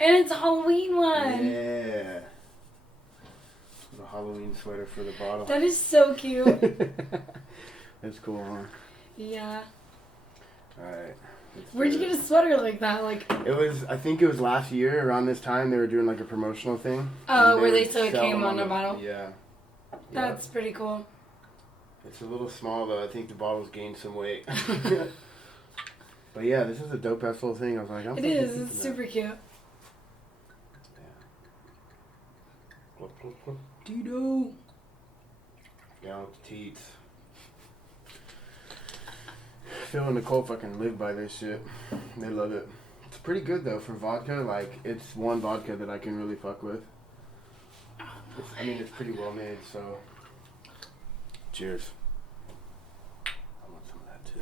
And it's a Halloween one. Yeah. The Halloween sweater for the bottle. That is so cute. That's cool, huh? Yeah. Alright. Where'd you get a sweater like that? Like, I think it was last year around this time they were doing like a promotional thing. oh, where would so it sell came them on a bottle? Yeah. That's pretty cool. It's a little small though. I think the bottle's gained some weight. But yeah, this is a dope ass little thing. I was like, It is. It's super cute. Tito. Down with the teats. Phil and Nicole fucking live by this shit. They love it. It's pretty good though for vodka. Like, it's one vodka that I can really fuck with. It's pretty well made, so. Cheers. I want some of that too.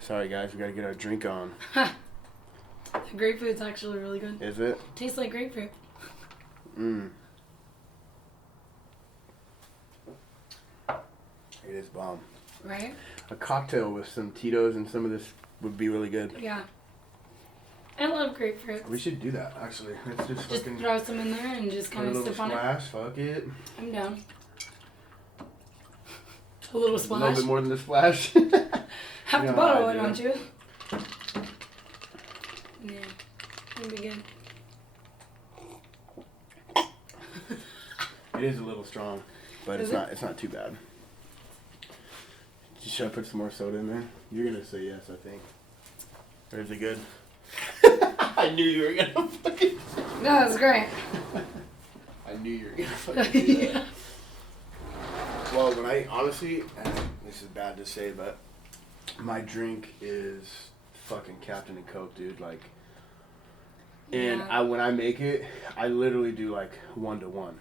Sorry guys, we gotta get our drink on. The grapefruit's actually really good. Is it? Tastes like grapefruit. Mmm. It is bomb. Right? A cocktail with some Tito's and some of this would be really good. Yeah. I love grapefruit. We should do that, actually. Let's just fucking throw some in there and just kind of sip on it. splash, fuck it. I'm down. A little A splash. little bit more than the splash. Half the bottle, why don't you? Yeah. It'll be good. It is a little strong, but it's not too bad. Should I put some more soda in there? You're gonna say yes, I think. Or is it good? I knew you were gonna fucking... No, it's great. I knew you were gonna fucking do that. Yeah. Well, when I, honestly, and this is bad to say, but my drink is fucking Captain and Coke, dude. Like, and Yeah. when I make it, I literally do like 1-to-1.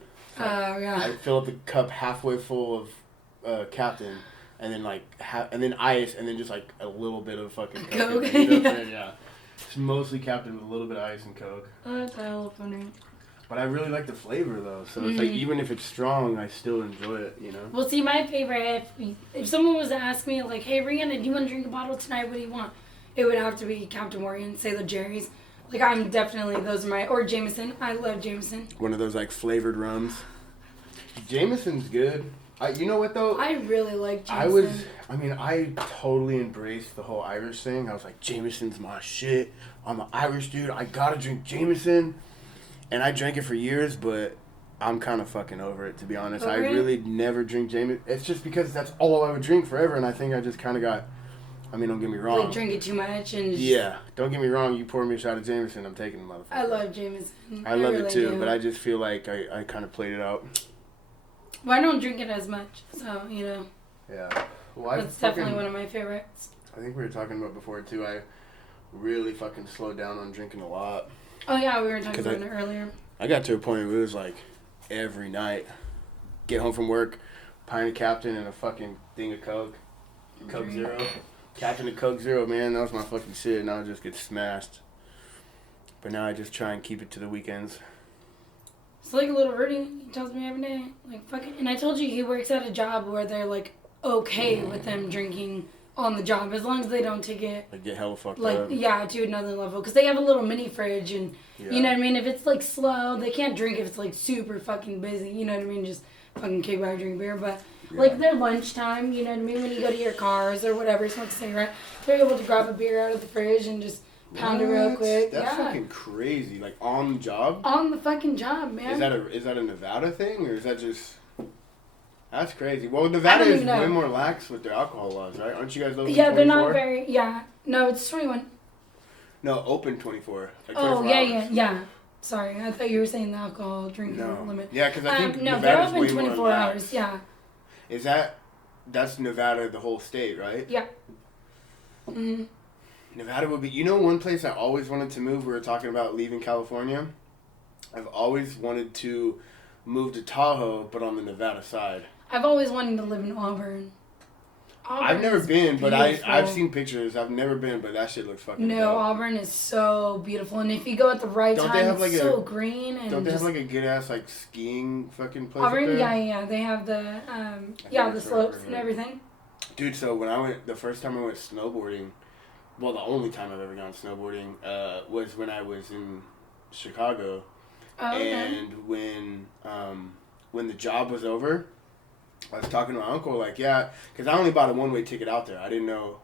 Oh, yeah. I fill up the cup halfway full of Captain, and then like and then ice, and then just like a little bit of fucking Coke. Coke. Yeah. It's mostly Captain with a little bit of ice and Coke. Oh, that's hella funny. But I really like the flavor though, so it's like even if it's strong, I still enjoy it, you know? Well, see, my favorite, if someone was to ask me, like, hey, Reanna, do you want to drink a bottle tonight? What do you want? It would have to be Captain Morgan, Sailor Jerry's. Like, I'm definitely, those are my, or Jameson. I love Jameson. One of those like flavored rums. Jameson's good. You know what though? I really like Jameson. I totally embraced the whole Irish thing. I was like, Jameson's my shit. I'm an Irish dude. I gotta drink Jameson. And I drank it for years, but I'm kind of fucking over it, to be honest. Over I really never drink Jameson. It's just because that's all I would drink forever, and I think I just kind of got... don't get me wrong. Like, drink it too much and just... Yeah, don't get me wrong. You pour me a shot of Jameson, I'm taking the motherfucker. I love Jameson. I love really it too, do. but I just feel like I kind of played it out. Well, I don't drink it as much, so, Yeah. Well, that's definitely one of my favorites. I think we were talking about before, too. I really fucking slowed down on drinking a lot. Oh, yeah, we were talking about it earlier. I got to a point where it was like every night, get home from work, pint of Captain and a fucking thing of Coke. Coke Zero. Captain and Coke Zero, man, that was my fucking shit, and I would just get smashed. But now I just try and keep it to the weekends. It's like a little Rudy. He tells me every day, like, fucking... And I told you he works at a job where they're, like, okay with them drinking on the job, as long as they don't take it... Like, get hella fucked like, up. yeah, to another level. Because they have a little mini fridge, and, you know what I mean? If it's, like, slow, they can't drink if it's, like, super fucking busy. You know what I mean? Just fucking kick back, drink beer. But, like, their lunchtime, you know what I mean? When you go to your cars or whatever, smoke a cigarette, they're able to grab a beer out of the fridge and just... pound it real quick. That's fucking crazy. Like, on the job? On the fucking job, man. Is that a Nevada thing, or is that just... That's crazy. Well, Nevada is way more lax with their alcohol laws, right? Aren't you guys open 24? Yeah, they're not very... Yeah. No, it's 21. No, open 24. Like 24 Oh, yeah, hours. yeah. Sorry, I thought you were saying the alcohol drinking limit. Yeah, because I think no, Nevada's they're open way 24 more hours, lax. yeah. Is that's Nevada, the whole state, right? Yeah. Mm-hmm. Nevada would be... You know one place I always wanted to move? We were talking about leaving California. I've always wanted to move to Tahoe, but on the Nevada side. I've always wanted to live in Auburn. I've never been, but beautiful. I've seen pictures. I've never been, but that shit looks fucking dope. Auburn is so beautiful. And if you go at the right time, it's so green. And don't they have like a good-ass like skiing fucking place Auburn, up there? yeah. They have the, the slopes and everything. Dude, so when the first time I went snowboarding, well, the only time I've ever gone snowboarding was when I was in Chicago. Oh, okay. And when the job was over, I was talking to my uncle, like, yeah, because I only bought a one-way ticket out there. I don't know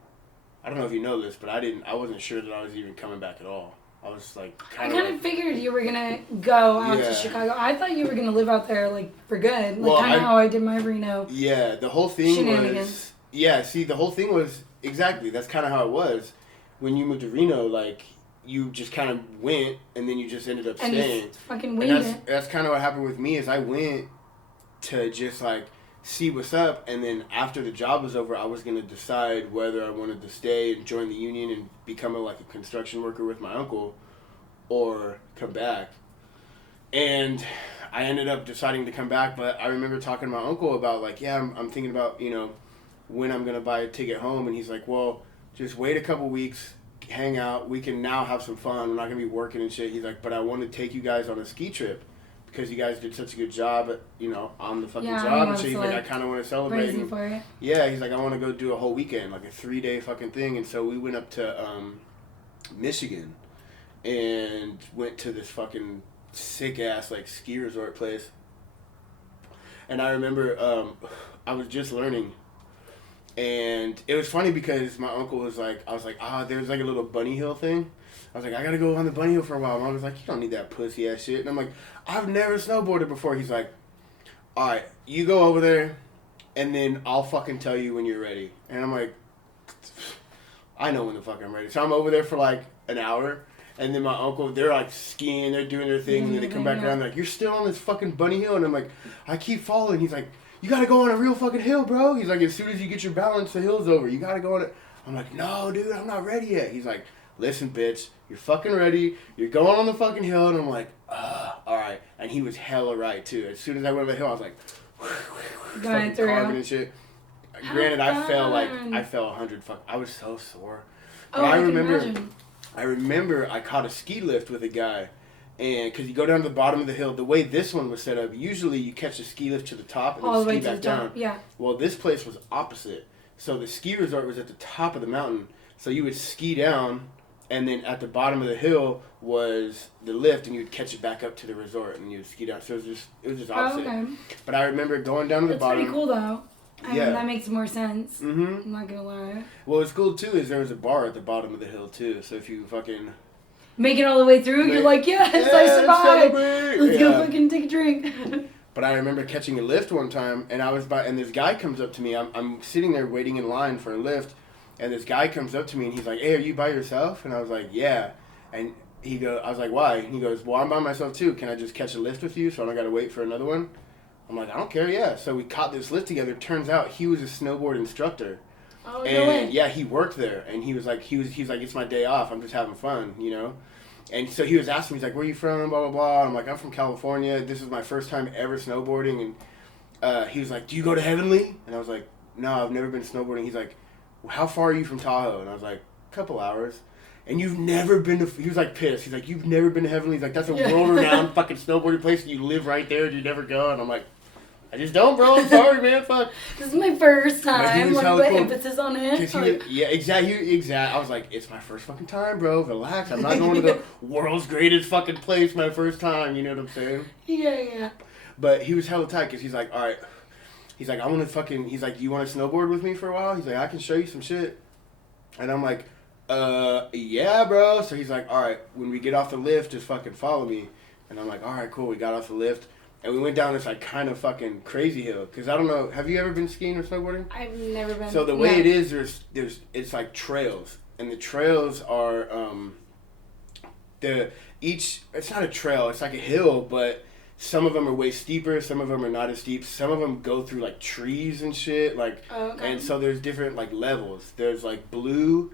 if you know this, but I wasn't sure that I was even coming back at all. I was like, I kind of figured you were gonna go out Yeah. to Chicago. I thought you were gonna live out there like for good, like Well, kind of how I did my Reno. Yeah, the whole thing Shenanigans. was. Yeah, see, the whole thing was exactly. That's kind of how it was. When you moved to Reno, like you just kind of went, and then you just ended up And staying. just fucking And winged it. that's kind of what happened with me. Is I went to just like see what's up, and then after the job was over, I was gonna decide whether I wanted to stay and join the union and become like a construction worker with my uncle, or come back. And I ended up deciding to come back, but I remember talking to my uncle about like, yeah, I'm thinking about, when I'm gonna buy a ticket home, and he's like, well, just wait a couple weeks, hang out, we can now have some fun, we're not gonna be working and shit. He's like, but I want to take you guys on a ski trip because you guys did such a good job at, on the fucking job and shit. He's like, I kind of want to celebrate. Crazy for it. Yeah, he's like, I want to go do a whole weekend, like a 3-day fucking thing. And so we went up to Michigan and went to this fucking sick ass like ski resort place. And I remember I was just learning, and it was funny because my uncle was like, I was like, there's like a little bunny hill thing. I was like, I gotta go on the bunny hill for a while. Mom was like, you don't need that pussy ass shit. And I'm like, I've never snowboarded before. He's like, all right, you go over there, and then I'll fucking tell you when you're ready. And I'm like, I know when the fuck I'm ready. So I'm over there for like an hour, and then my uncle, they're like skiing, they're doing their thing, and then they come back around, they're like, you're still on this fucking bunny hill? And I'm like, I keep falling. He's like, you gotta go on a real fucking hill, bro. He's like, as soon as you get your balance, the hill's over. You gotta go on it. I'm like, no, dude, I'm not ready yet. He's like, listen, bitch, you're fucking ready. You're going on the fucking hill. And I'm like, all right. And he was hella right, too. As soon as I went on the hill, I was like, fucking carving and shit. Granted, I fell 100 I was so sore. But I can imagine. I remember I caught a ski lift with a guy. And because you go down to the bottom of the hill, the way this one was set up, usually you catch a ski lift to the top and all then the way ski to back the top. down. Yeah. Well, this place was opposite. So the ski resort was at the top of the mountain. So you would ski down, and then at the bottom of the hill was the lift, and you would catch it back up to the resort, and you would ski down. So it was just opposite. Okay. But I remember going down to the That's bottom. pretty cool, though. I mean, that makes more sense. Mm-hmm. I'm not gonna lie. Well, what's cool too is there was a bar at the bottom of the hill too. So if you fucking make it all the way through, you're like, yes, I survived. Let's go fucking take a drink. But I remember catching a lift one time, and and this guy comes up to me. I'm sitting there waiting in line for a lift, and this guy comes up to me, and he's like, hey, are you by yourself? And I was like, yeah. And I was like, why? And he goes, well, I'm by myself too. Can I just catch a lift with you so I don't got to wait for another one? I'm like, I don't care, yeah. So we caught this lift together. Turns out he was a snowboard instructor. Oh, and no way. yeah, he worked there, and he was like, it's my day off. I'm just having fun, And so he was asking me, he's like, where are you from, blah, blah, blah. I'm like, I'm from California. This is my first time ever snowboarding. And he was like, do you go to Heavenly? And I was like, no, I've never been snowboarding. He's like, well, how far are you from Tahoe? And I was like, a couple hours. And you've never been to, he was like pissed. He's like, you've never been to Heavenly? He's like, that's a world-renowned fucking snowboarding place, and you live right there, and you never go. And I'm like, I just don't, bro. I'm sorry, man. Fuck. This is my first time. Like, cool. emphasis on it. Yeah, exactly. I was like, it's my first fucking time, bro. Relax. I'm not going to the world's greatest fucking place my first time. You know what I'm saying? Yeah. But he was hella tight because he's like, all right. He's like, he's like, you want to snowboard with me for a while? He's like, I can show you some shit. And I'm like, yeah, bro. So he's like, all right, when we get off the lift, just fucking follow me. And I'm like, all right, cool. We got off the lift. And we went down this like kind of fucking crazy hill. Because I don't know, have you ever been skiing or snowboarding? I've never been. So the way it is, it's like trails. And the trails are, it's not a trail, it's like a hill, but some of them are way steeper, some of them are not as steep. Some of them go through like trees and shit. And so there's different like levels. There's like blue,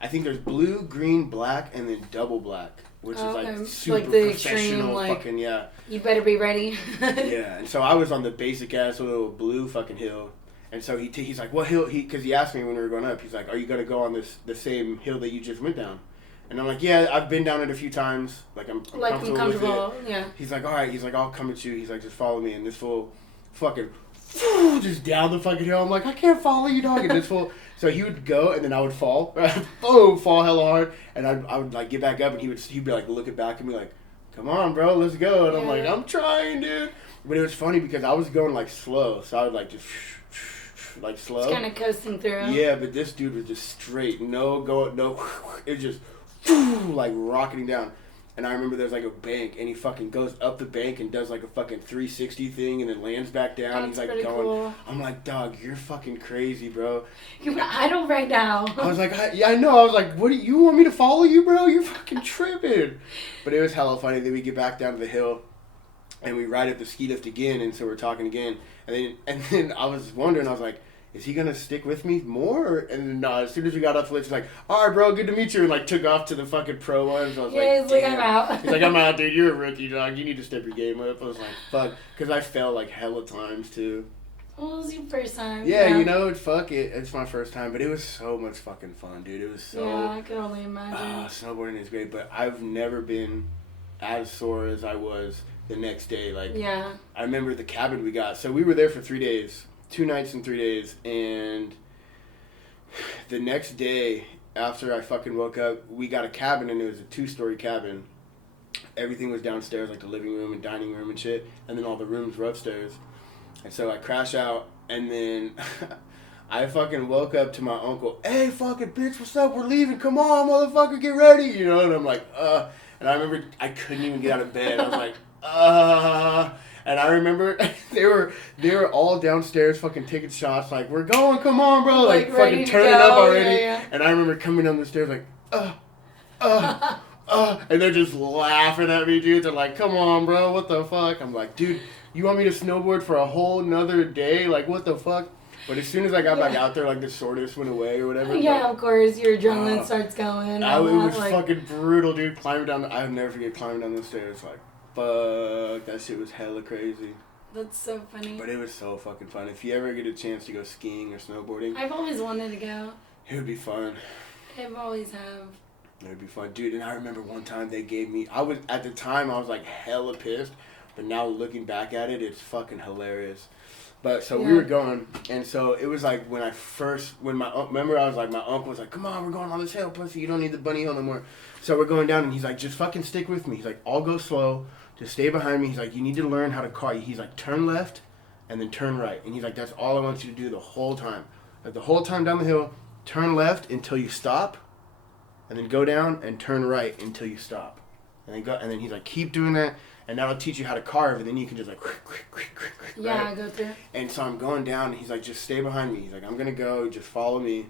I think there's blue, green, black, and then double black. Which is like super like the professional extreme, fucking, yeah. You better be ready. Yeah, and so I was on the basic ass little blue fucking hill. And so he's like, what hill? Because he asked me when we were going up, he's like, are you going to go on the same hill that you just went down? And I'm like, yeah, I've been down it a few times. Like, I'm comfortable with it. Yeah. He's like, all right. He's like, I'll come at you. He's like, just follow me. And this fool fucking just down the fucking hill. I'm like, I can't follow you, dog. And this fool, So he would go, and then I would fall. Boom, fall hella hard. And I would, like, get back up, and he'd be, like, looking back at me, like, come on, bro, let's go. And I'm like, I'm trying, dude. But it was funny because I was going, like, slow. So I would, like, just, like, slow. Just kind of coasting through. Yeah, but this dude was just straight. No. It was just, like, rocketing down. And I remember there's like a bank, and he fucking goes up the bank and does like a fucking 360 thing, and then lands back down. That's He's like pretty going. Cool. I'm like, dog, you're fucking crazy, bro. You're idle right now. I was like, yeah, I know. I was like, what do you want me to follow you, bro? You're fucking tripping. But it was hella funny. Then we get back down to the hill, and we ride up the ski lift again, and so we're talking again, and then I was wondering, I was like, is he gonna stick with me more? And then as soon as we got off the lift, he's like, all right, bro, good to meet you, and like took off to the fucking pro ones. I was he's like, I'm out. He's like, I'm out, dude. You're a rookie, dog. You need to step your game up. I was like, fuck, because I fell like hella times too. Well, it was your first time. Yeah, you know, fuck it. It's my first time, but it was so much fucking fun, dude. It was so. Yeah, I can only imagine. Snowboarding is great, but I've never been as sore as I was the next day. Like, yeah. I remember the cabin we got. So we were there for 3 days. 2 nights and 3 days, and the next day after I fucking woke up, we got a cabin, and it was a 2-story cabin. Everything was downstairs, like the living room and dining room and shit, and then all the rooms were upstairs. And so I crash out, and then I fucking woke up to my uncle, hey, fucking bitch, what's up? We're leaving. Come on, motherfucker, get ready. You know, and I'm like, and I remember I couldn't even get out of bed. I was like, and I remember they were all downstairs fucking taking shots, like, we're going, come on, bro, like fucking turning up already. Yeah. And I remember coming down the stairs like, and they're just laughing at me, dude. They're like, come on, bro, what the fuck? I'm like, dude, you want me to snowboard for a whole nother day? Like, what the fuck? But as soon as I got back out there, like, the soreness went away or whatever. Yeah, of course, your adrenaline starts going. It was fucking brutal, dude. Climbing down, I'll never forget climbing down those stairs, like, fuck, that shit was hella crazy. That's so funny. But it was so fucking fun. If you ever get a chance to go skiing or snowboarding, I've always wanted to go. It would be fun. I've always have. It would be fun, dude. And I remember one time they gave me. At the time I was like hella pissed, but now looking back at it, it's fucking hilarious. But so we were going, and so it was like remember I was like, my uncle was like, come on, we're going on this hill, pussy. You don't need the bunny hill no more. So we're going down, and he's like, just fucking stick with me. He's like, I'll go slow. Just stay behind me. He's like, you need to learn how to car. He's like, turn left and then turn right. And he's like, that's all I want you to do the whole time. Like the whole time down the hill, turn left until you stop, and then go down and turn right until you stop. And then go, and then he's like, keep doing that, and that'll teach you how to carve, and then you can just like, yeah, right? Go through. And so I'm going down, and he's like, just stay behind me. He's like, I'm gonna go, just follow me.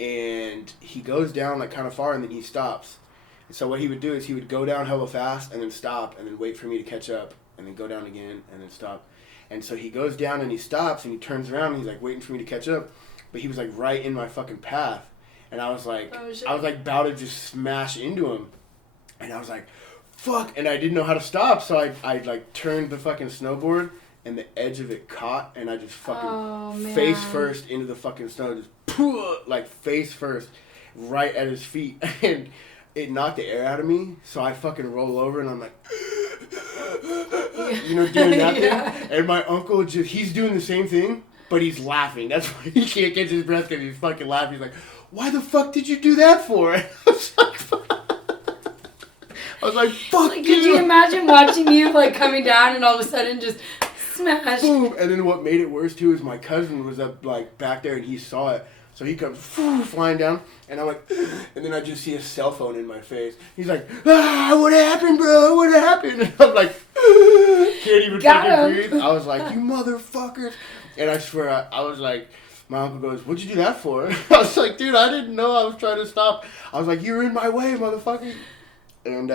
And he goes down like kind of far, and then he stops. And so what he would do is he would go down hella fast and then stop and then wait for me to catch up and then go down again and then stop. And so he goes down and he stops and he turns around and he's like waiting for me to catch up. But he was like right in my fucking path. And I was like, about to just smash into him. And I was like, fuck. And I didn't know how to stop. So I like turned the fucking snowboard and the edge of it caught. And I just fucking face first into the fucking snow. Just like face first right at his feet. And it knocked the air out of me, so I fucking roll over and I'm like, you know, doing that thing. And my uncle he's doing the same thing, but he's laughing. That's why he can't catch his breath because he's fucking laughing. He's like, why the fuck did you do that for? And I was like, fuck you. Could you imagine watching you like coming down and all of a sudden just smash? Boom. And then what made it worse too is my cousin was up like back there and he saw it. So he comes flying down, and I'm like, and then I just see his cell phone in my face. He's like, what happened, bro? What happened? And I'm like, can't even fucking breathe. I was like, you motherfuckers. And I swear, I was like, my uncle goes, what'd you do that for? I was like, dude, I didn't know I was trying to stop. I was like, you were in my way, motherfucker. And,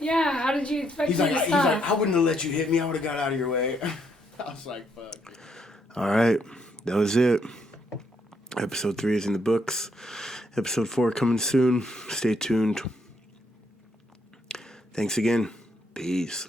yeah, how did you expect me to stop? He's like, I wouldn't have let you hit me. I would have got out of your way. I was like, fuck. All right, that was it. Episode 3 is in the books. Episode 4 coming soon. Stay tuned. Thanks again. Peace.